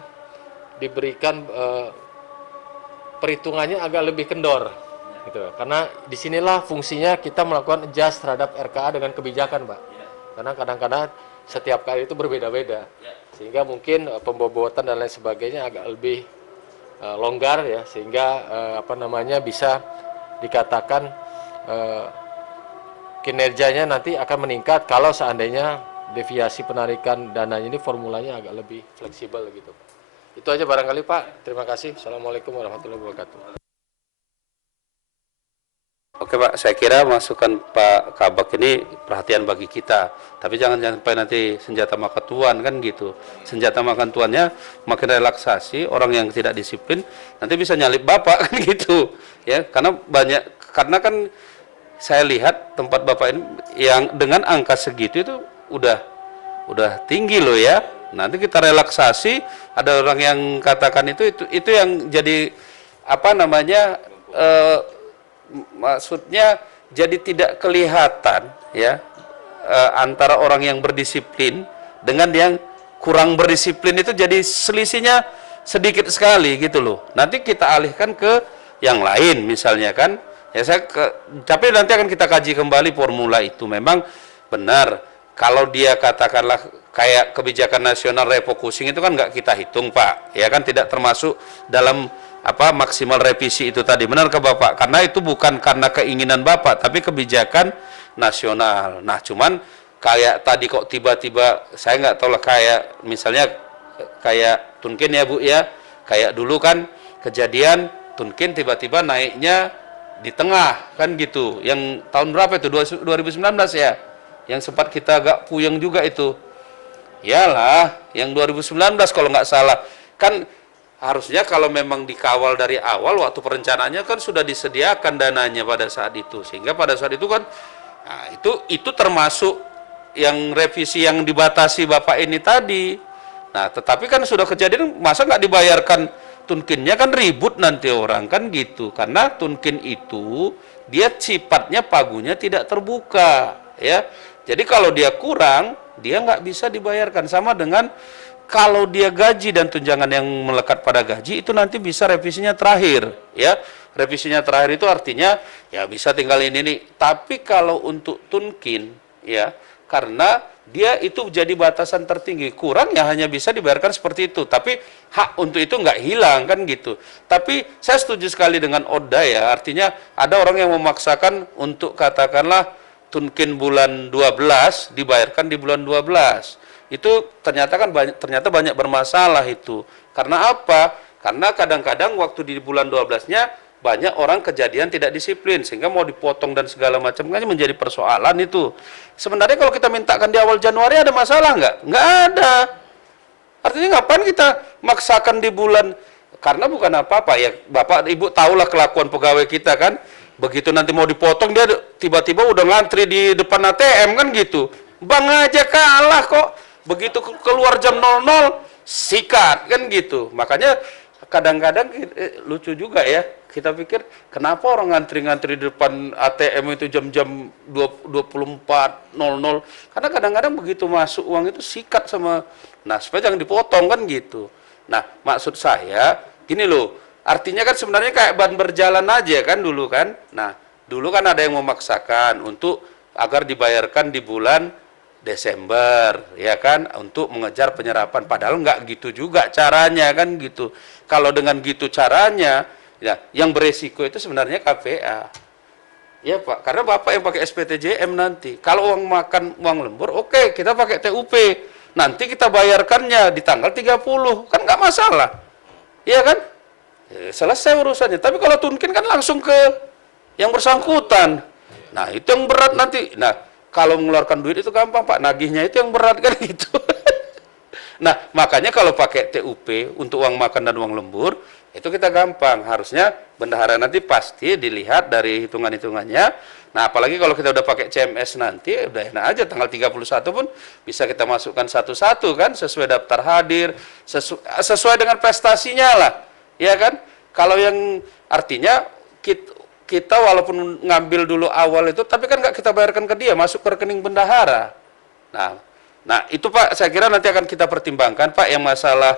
diberikan perhitungannya agak lebih kendor, gitu. Karena disinilah fungsinya kita melakukan adjust terhadap RKA dengan kebijakan, Pak. Karena kadang-kadang setiap kali itu berbeda-beda, sehingga mungkin pembobotan dan lain sebagainya agak lebih longgar ya, sehingga bisa dikatakan kinerjanya nanti akan meningkat kalau seandainya deviasi penarikan dananya ini formulanya agak lebih fleksibel gitu. Itu aja barangkali Pak. Terima kasih. Assalamualaikum warahmatullahi wabarakatuh. Oke Pak, saya kira masukan Pak Kabak ini perhatian bagi kita. Tapi jangan sampai nanti senjata makan tuan kan gitu. Senjata makan tuannya makin relaksasi, orang yang tidak disiplin nanti bisa nyalip Bapak kan gitu. Ya, karena kan saya lihat tempat Bapak ini yang dengan angka segitu itu udah tinggi loh ya. Nanti kita relaksasi, ada orang yang katakan itu yang jadi maksudnya jadi tidak kelihatan ya antara orang yang berdisiplin dengan yang kurang berdisiplin, itu jadi selisihnya sedikit sekali gitu loh. Nanti kita alihkan ke yang lain misalnya kan. Ya tapi nanti akan kita kaji kembali formula itu. Memang benar kalau dia katakanlah kayak kebijakan nasional refocusing itu kan nggak kita hitung Pak, ya kan, tidak termasuk dalam maksimal revisi itu tadi. Benar ke Bapak? Karena itu bukan karena keinginan Bapak, tapi kebijakan nasional. Nah cuman kayak tadi kok tiba-tiba, saya nggak tahu lah, kayak misalnya kayak Tunkin ya Bu ya, kayak dulu kan kejadian Tunkin tiba-tiba naiknya di tengah kan gitu, yang tahun berapa itu, 2019 ya, yang sempat kita agak puyeng juga itu. Yalah, yang 2019 kalau nggak salah. Kan harusnya kalau memang dikawal dari awal, waktu perencanaannya kan sudah disediakan dananya pada saat itu, sehingga pada saat itu kan, nah itu termasuk yang revisi yang dibatasi Bapak ini tadi. Nah tetapi kan sudah kejadian, masa nggak dibayarkan Tunkinnya, kan ribut nanti orang kan gitu. Karena Tunkin itu dia sifatnya pagunya tidak terbuka ya. Jadi kalau dia kurang, dia nggak bisa dibayarkan. Sama dengan kalau dia gaji dan tunjangan yang melekat pada gaji, itu nanti bisa revisinya terakhir ya. Revisinya terakhir itu artinya ya bisa tinggal ini. Tapi kalau untuk Tunkin ya, karena dia itu jadi batasan tertinggi, kurang ya hanya bisa dibayarkan seperti itu. Tapi hak untuk itu nggak hilang kan gitu. Tapi saya setuju sekali dengan Oda ya, artinya ada orang yang memaksakan untuk katakanlah Tunkin bulan 12 dibayarkan di bulan 12. Itu ternyata kan banyak bermasalah itu. Karena apa? Karena kadang-kadang waktu di bulan 12-nya banyak orang kejadian tidak disiplin, sehingga mau dipotong dan segala macam kan menjadi persoalan itu. Sebenarnya kalau kita mintakan di awal Januari ada masalah nggak? Nggak ada. Artinya ngapain kita maksakan di bulan? Karena bukan apa-apa ya, Bapak Ibu tahulah kelakuan pegawai kita kan. Begitu nanti mau dipotong, dia tiba-tiba udah ngantri di depan ATM kan gitu. Bang aja kalah kok. Begitu keluar jam 00 sikat kan gitu. Makanya kadang-kadang lucu juga ya, kita pikir kenapa orang ngantri-ngantri di depan ATM itu jam-jam 24.00, karena kadang-kadang begitu masuk uang itu sikat sama, nah supaya jangan dipotong kan gitu. Nah maksud saya gini loh, artinya kan sebenarnya kayak ban berjalan aja kan dulu kan. Nah dulu kan ada yang memaksakan untuk agar dibayarkan di bulan Desember ya kan, untuk mengejar penyerapan, padahal nggak gitu juga caranya kan gitu. Kalau dengan gitu caranya ya, yang beresiko itu sebenarnya KPA ya Pak, karena Bapak yang pakai SPTJM nanti. Kalau uang makan uang lembur, oke, kita pakai TUP, nanti kita bayarkannya di tanggal 30 kan nggak masalah ya kan, selesai urusannya. Tapi kalau Tunkin kan langsung ke yang bersangkutan, nah itu yang berat nanti. Nah kalau mengeluarkan duit itu gampang Pak, nagihnya itu yang berat kan gitu. Nah makanya kalau pakai TUP untuk uang makan dan uang lembur itu kita gampang. Harusnya bendahara nanti pasti dilihat dari hitungan-hitungannya. Nah apalagi kalau kita udah pakai CMS nanti udah enak aja, tanggal 31 pun bisa kita masukkan satu-satu kan, sesuai daftar hadir, sesuai dengan prestasinya lah ya kan. Kalau yang artinya kita walaupun ngambil dulu awal itu, tapi kan nggak kita bayarkan ke dia, masuk ke rekening bendahara. Nah itu Pak, saya kira nanti akan kita pertimbangkan Pak, yang masalah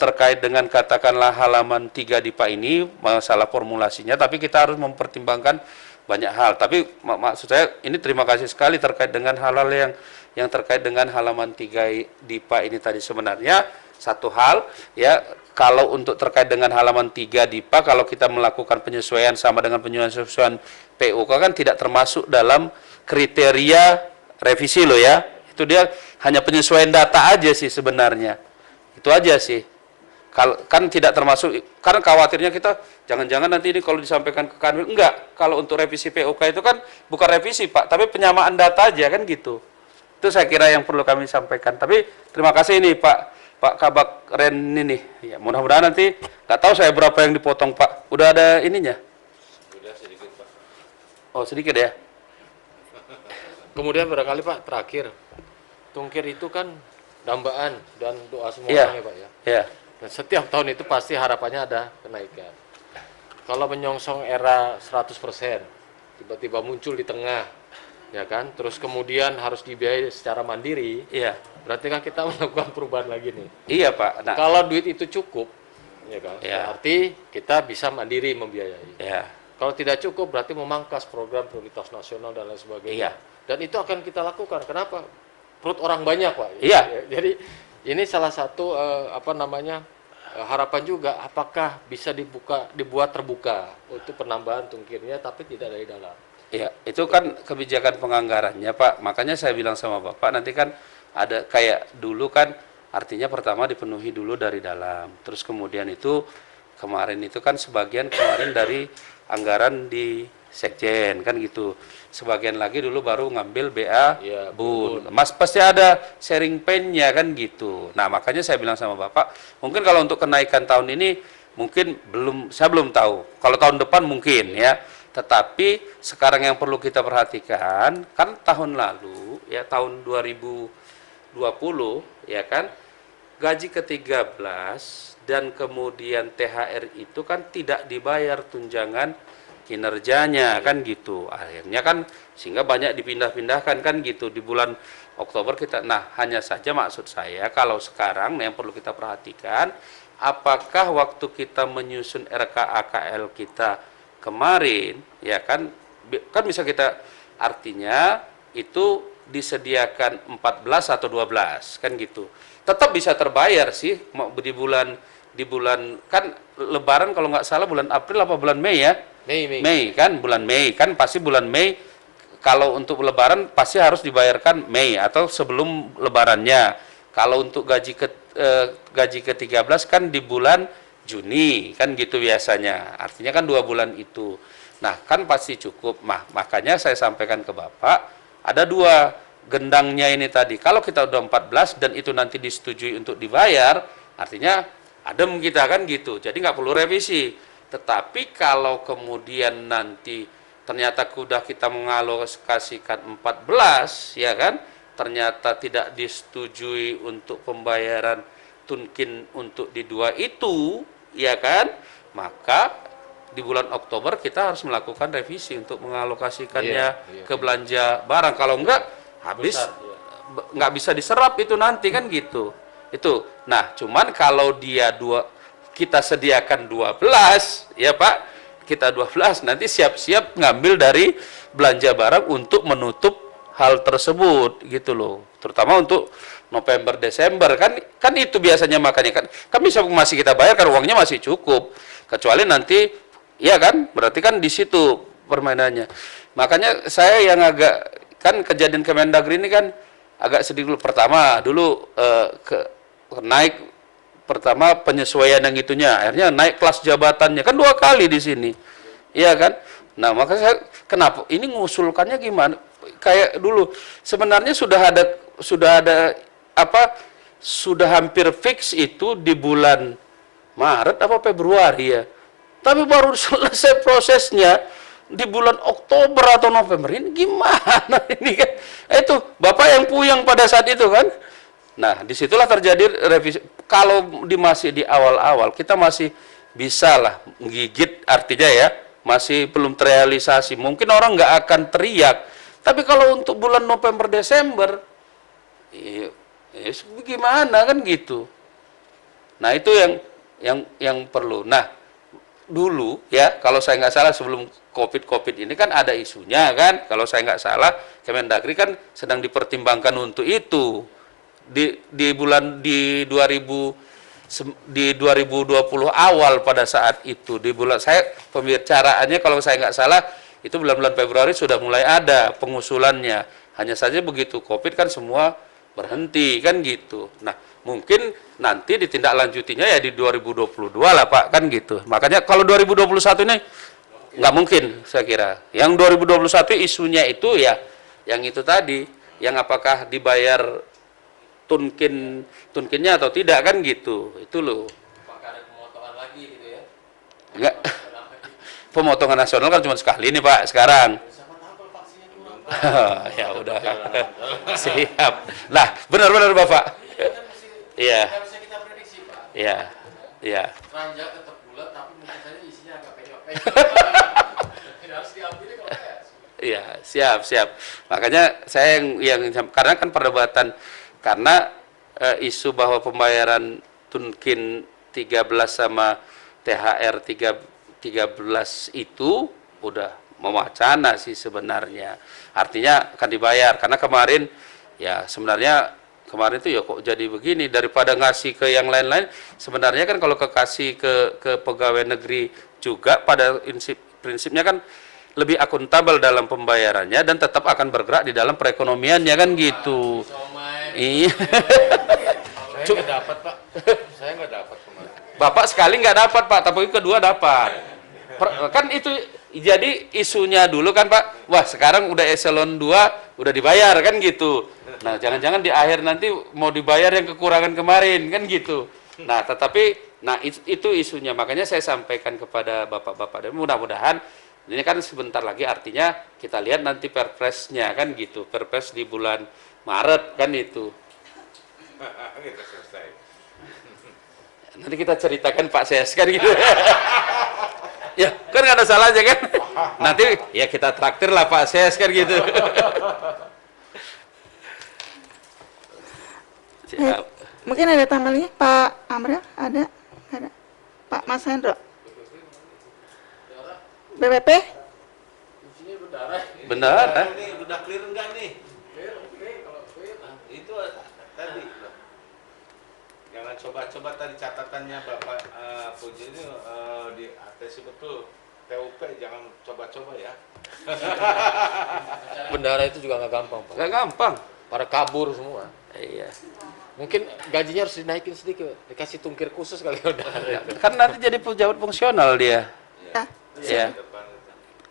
terkait dengan katakanlah halaman 3 DIPA ini, masalah formulasinya, tapi kita harus mempertimbangkan banyak hal. Tapi maksud saya ini terima kasih sekali terkait dengan hal-hal yang terkait dengan halaman 3 DIPA ini tadi. Sebenarnya satu hal ya, kalau untuk terkait dengan halaman 3 DIPA, kalau kita melakukan penyesuaian sama dengan penyesuaian POK kan tidak termasuk dalam kriteria revisi loh ya. Itu dia hanya penyesuaian data aja sih sebenarnya. Itu aja sih. Kan tidak termasuk, karena khawatirnya kita jangan-jangan nanti ini kalau disampaikan ke Kanwil, enggak. Kalau untuk revisi POK itu kan bukan revisi Pak, tapi penyamaan data aja kan gitu. Itu saya kira yang perlu kami sampaikan. Tapi terima kasih ini Pak Kabak Ren ini. Ya, mudah-mudahan nanti, nggak tahu saya berapa yang dipotong Pak. Udah ada ininya? Sudah sedikit Pak. Oh sedikit ya. Kemudian barangkali Pak terakhir, tungkir itu kan dambaan dan doa semua Iya. orang ya Pak ya. Ya. Dan setiap tahun itu pasti harapannya ada kenaikan. Kalau menyongsong era 100%, tiba-tiba muncul di tengah, ya kan? Terus kemudian harus dibiayai secara mandiri, Iya. berarti kan kita melakukan perubahan lagi nih. Iya, Pak. Nah, Kalau duit itu cukup, ya kan? Ya. Berarti kita bisa mandiri membiayai. ya. Kalau tidak cukup, berarti memangkas program prioritas nasional dan lain sebagainya. Iya. Dan itu akan kita lakukan. Kenapa? Perut orang banyak, Pak. Iya. Jadi ini salah satu harapan juga. Apakah bisa dibuat terbuka untuk penambahan tungkirnya, tapi tidak dari dalam. Iya, itu kan kebijakan penganggarannya, Pak. Makanya saya bilang sama Bapak, nanti kan ada kayak dulu kan, artinya pertama dipenuhi dulu dari dalam. Terus kemudian itu, kemarin itu kan sebagian kemarin dari anggaran di Sekjen, kan gitu. Sebagian lagi dulu baru ngambil BA Iya, Bun. Mas pasti ada sharing pain-nya kan gitu. Nah, makanya saya bilang sama Bapak, mungkin kalau untuk kenaikan tahun ini, mungkin saya belum tahu. Kalau tahun depan mungkin ya. Tetapi sekarang yang perlu kita perhatikan kan tahun lalu ya tahun 2020 ya kan gaji ke-13 dan kemudian THR itu kan tidak dibayar tunjangan kinerjanya kan gitu. Akhirnya kan sehingga banyak dipindah-pindahkan kan gitu di bulan Oktober kita. Nah, hanya saja maksud saya kalau sekarang yang perlu kita perhatikan apakah waktu kita menyusun RKAKL kita kemarin ya kan bisa kita artinya itu disediakan 14 atau 12 kan gitu. Tetap bisa terbayar sih di bulan kan Lebaran kalau nggak salah bulan April apa bulan Mei ya? Mei kan bulan Mei kan pasti bulan Mei kalau untuk Lebaran pasti harus dibayarkan Mei atau sebelum Lebarannya. Kalau untuk gaji ke-13 kan di bulan Juni kan gitu biasanya. Artinya kan 2 bulan itu. Nah kan pasti cukup. Makanya saya sampaikan ke Bapak ada 2 gendangnya ini tadi. Kalau kita udah 14 dan itu nanti disetujui untuk dibayar, artinya adem kita kan gitu. Jadi nggak perlu revisi. Tetapi kalau kemudian nanti ternyata sudah kita mengalokasikan 14 ya kan, ternyata tidak disetujui untuk pembayaran tunkin untuk di 2 itu ya kan, maka di bulan Oktober kita harus melakukan revisi untuk mengalokasikannya ke belanja barang. Kalau enggak habis nggak bisa diserap itu nanti kan gitu. Itu. Nah, cuman kalau kita sediakan 12 ya Pak, kita 12 nanti siap-siap ngambil dari belanja barang untuk menutup hal tersebut gitu loh. Terutama untuk November Desember kan itu biasanya makanya kan bisa masih kita bayar kan uangnya masih cukup kecuali nanti ya kan berarti kan di situ permainannya. Makanya saya yang agak kan kejadian Kemendagri ini kan agak sedih dulu. Pertama dulu naik pertama penyesuaian yang itunya akhirnya naik kelas jabatannya kan 2 kali di sini. Iya kan? Nah, makanya saya kenapa ini ngusulkannya gimana? Kayak dulu sebenarnya sudah hampir fix itu di bulan Maret apa Februari ya. Tapi baru selesai prosesnya di bulan Oktober atau November. Ini gimana ini kan? Itu Bapak yang puyeng pada saat itu kan. Nah, disitulah terjadi revisi. Kalau masih di awal-awal kita masih bisa lah menggigit artinya ya, masih belum terrealisasi. Mungkin orang nggak akan teriak. Tapi kalau untuk bulan November Desember gimana kan gitu. Nah, itu yang perlu. Nah, dulu ya kalau saya nggak salah sebelum COVID ini kan ada isunya kan, kalau saya nggak salah Kemendagri kan sedang dipertimbangkan untuk itu di 2020 awal pada saat itu di bulan saya pembicaraannya kalau saya nggak salah itu bulan-bulan Februari sudah mulai ada pengusulannya. Hanya saja begitu COVID kan semua berhenti kan gitu. Nah, mungkin nanti ditindaklanjutinya ya di 2022 lah Pak kan gitu. Makanya kalau 2021 ini nggak mungkin saya kira. Yang 2021 isunya itu ya yang itu tadi, yang apakah dibayar tunkinnya atau tidak kan gitu. Itu loh. Apakah ada pemotongan lagi gitu ya? Enggak. Pemotongan nasional kan cuma sekali nih Pak sekarang. Ya udah. Siap. Nah, benar-benar Bapak. Iya. Nggak bisa kita prediksi Pak. Iya. Iya. Ranjang tetap bulat tapi mungkin saja isinya agak penyok-penyok. Harus diambil kalau kayak Iya, siap, siap. Makanya saya karena kan perdebatan karena isu bahwa pembayaran tunkin 13 sama THR 13 itu udah mewacana sih sebenarnya. Artinya akan dibayar karena kemarin ya sebenarnya kemarin itu ya kok jadi begini daripada ngasih ke yang lain-lain. Sebenarnya kan kalau kasih ke pegawai negeri juga pada prinsipnya kan lebih akuntabel dalam pembayarannya dan tetap akan bergerak di dalam perekonomiannya kan gitu. Iya. Saya nggak dapat Pak. Saya nggak dapat kemarin. Bapak sekali nggak dapat Pak, tapi kedua dapat. Kan itu jadi isunya dulu kan Pak. Wah sekarang udah eselon 2 udah dibayar kan gitu. Nah jangan-jangan di akhir nanti mau dibayar yang kekurangan kemarin kan gitu. Nah tetapi itu isunya makanya saya sampaikan kepada bapak-bapak dan mudah-mudahan ini kan sebentar lagi artinya kita lihat nanti perpresnya kan gitu. Perpres di bulan Maret kan itu. Nanti kita ceritakan Pak Ses kan gitu. Ya kan nggak ada salahnya kan. Nanti ya kita traktir lah Pak Ses kan gitu. Siap. Mungkin ada tambahannya Pak Amril, ada? Ada. Pak Mas Hendro. BPP? Benar. Ini udah clear enggak nih? Itu tadi. Jangan coba-coba tadi catatannya Bapak Puji ini di atesi betul. TUP jangan coba-coba ya. Bendara itu juga nggak gampang Pak. Nggak gampang. Pada kabur semua. Iya. Mungkin gajinya harus dinaikin sedikit, dikasih tungkir khusus kali udah. Kan nanti jadi pejabat fungsional dia. Ya. Ya.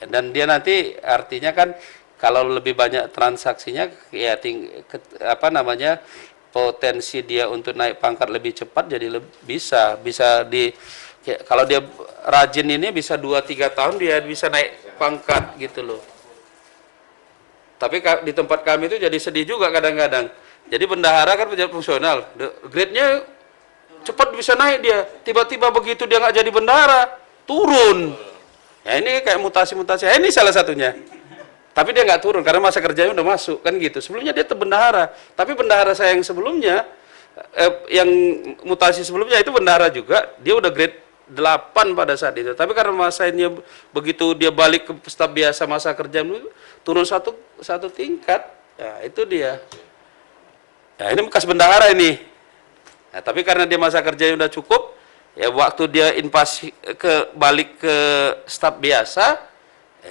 Dan dia nanti artinya kan kalau lebih banyak transaksinya ya potensi dia untuk naik pangkat lebih cepat jadi bisa kalau dia rajin ini bisa 2-3 tahun dia bisa naik pangkat gitu loh. Tapi di tempat kami itu jadi sedih juga kadang-kadang. Jadi bendahara kan pejabat fungsional, grade-nya cepat bisa naik dia. Tiba-tiba begitu dia nggak jadi bendahara, turun. Ya ini kayak mutasi-mutasi. Ini salah satunya. Tapi dia nggak turun karena masa kerjanya udah masuk kan gitu. Sebelumnya dia bendahara, tapi bendahara saya yang sebelumnya, yang mutasi sebelumnya itu bendahara juga, dia udah grade 8 pada saat itu. Tapi karena masanya begitu dia balik ke staf biasa masa kerja turun satu tingkat, ya itu dia. Ya ini bekas bendahara ini. Nah, tapi karena dia masa kerjanya udah cukup, ya waktu dia balik ke staf biasa,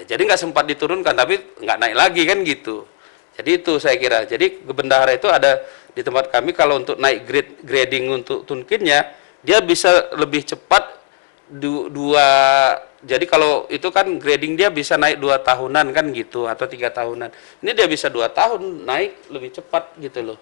jadi nggak sempat diturunkan, tapi nggak naik lagi kan gitu. Jadi itu saya kira. Jadi bendahara itu ada di tempat kami kalau untuk naik grading untuk tunkinnya, dia bisa lebih cepat jadi kalau itu kan grading dia bisa naik 2 tahunan kan gitu atau 3 tahunan. Ini dia bisa 2 tahun naik lebih cepat gitu loh.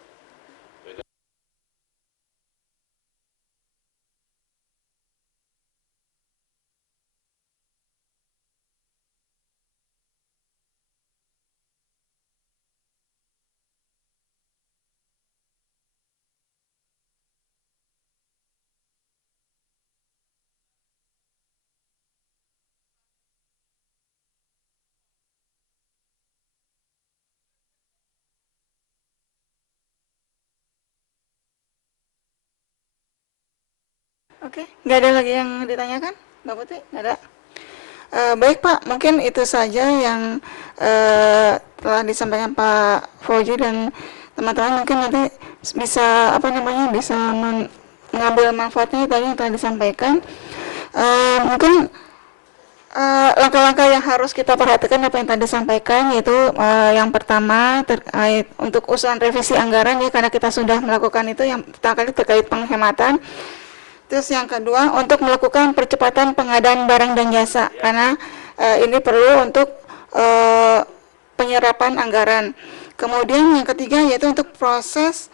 Oke, nggak ada lagi yang ditanyakan, Mbak Putri? Nggak ada. Baik Pak, mungkin itu saja yang telah disampaikan Pak Fauji dan teman-teman mungkin nanti bisa bisa mengambil manfaatnya tadi yang telah disampaikan. Mungkin langkah-langkah yang harus kita perhatikan apa yang tadi disampaikan yaitu yang pertama terkait untuk usulan revisi anggaran ya karena kita sudah melakukan itu yang pertama kali terkait penghematan. Terus yang kedua untuk melakukan percepatan pengadaan barang dan jasa karena ini perlu untuk penyerapan anggaran. Kemudian yang ketiga yaitu untuk proses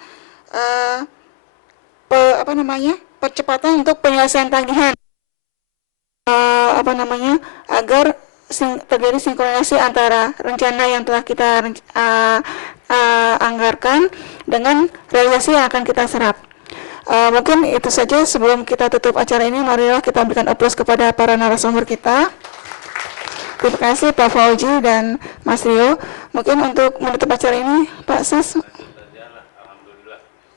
percepatan untuk penyelesaian tagihan agar terjadi sinkronisasi antara rencana yang telah kita anggarkan dengan realisasi yang akan kita serap. Mungkin itu saja sebelum kita tutup acara ini, marilah kita berikan aplaus kepada para narasumber kita. Terima kasih Pak Fauji dan Mas Rio. Mungkin untuk menutup acara ini, Pak Ses.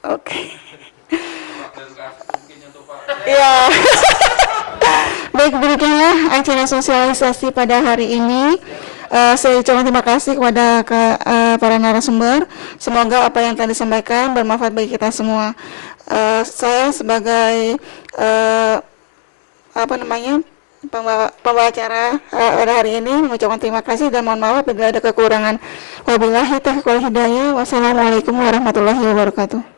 Oke. Ya. Baik, berikutnya acara sosialisasi pada hari ini. Saya ucapkan terima kasih kepada para narasumber. Semoga apa yang tadi disampaikan bermanfaat bagi kita semua. Saya sebagai pembawa acara pada hari ini mengucapkan terima kasih dan mohon maaf apabila ada kekurangan. Wabillahi taufiq wal hidayah. Wassalamualaikum warahmatullahi wabarakatuh.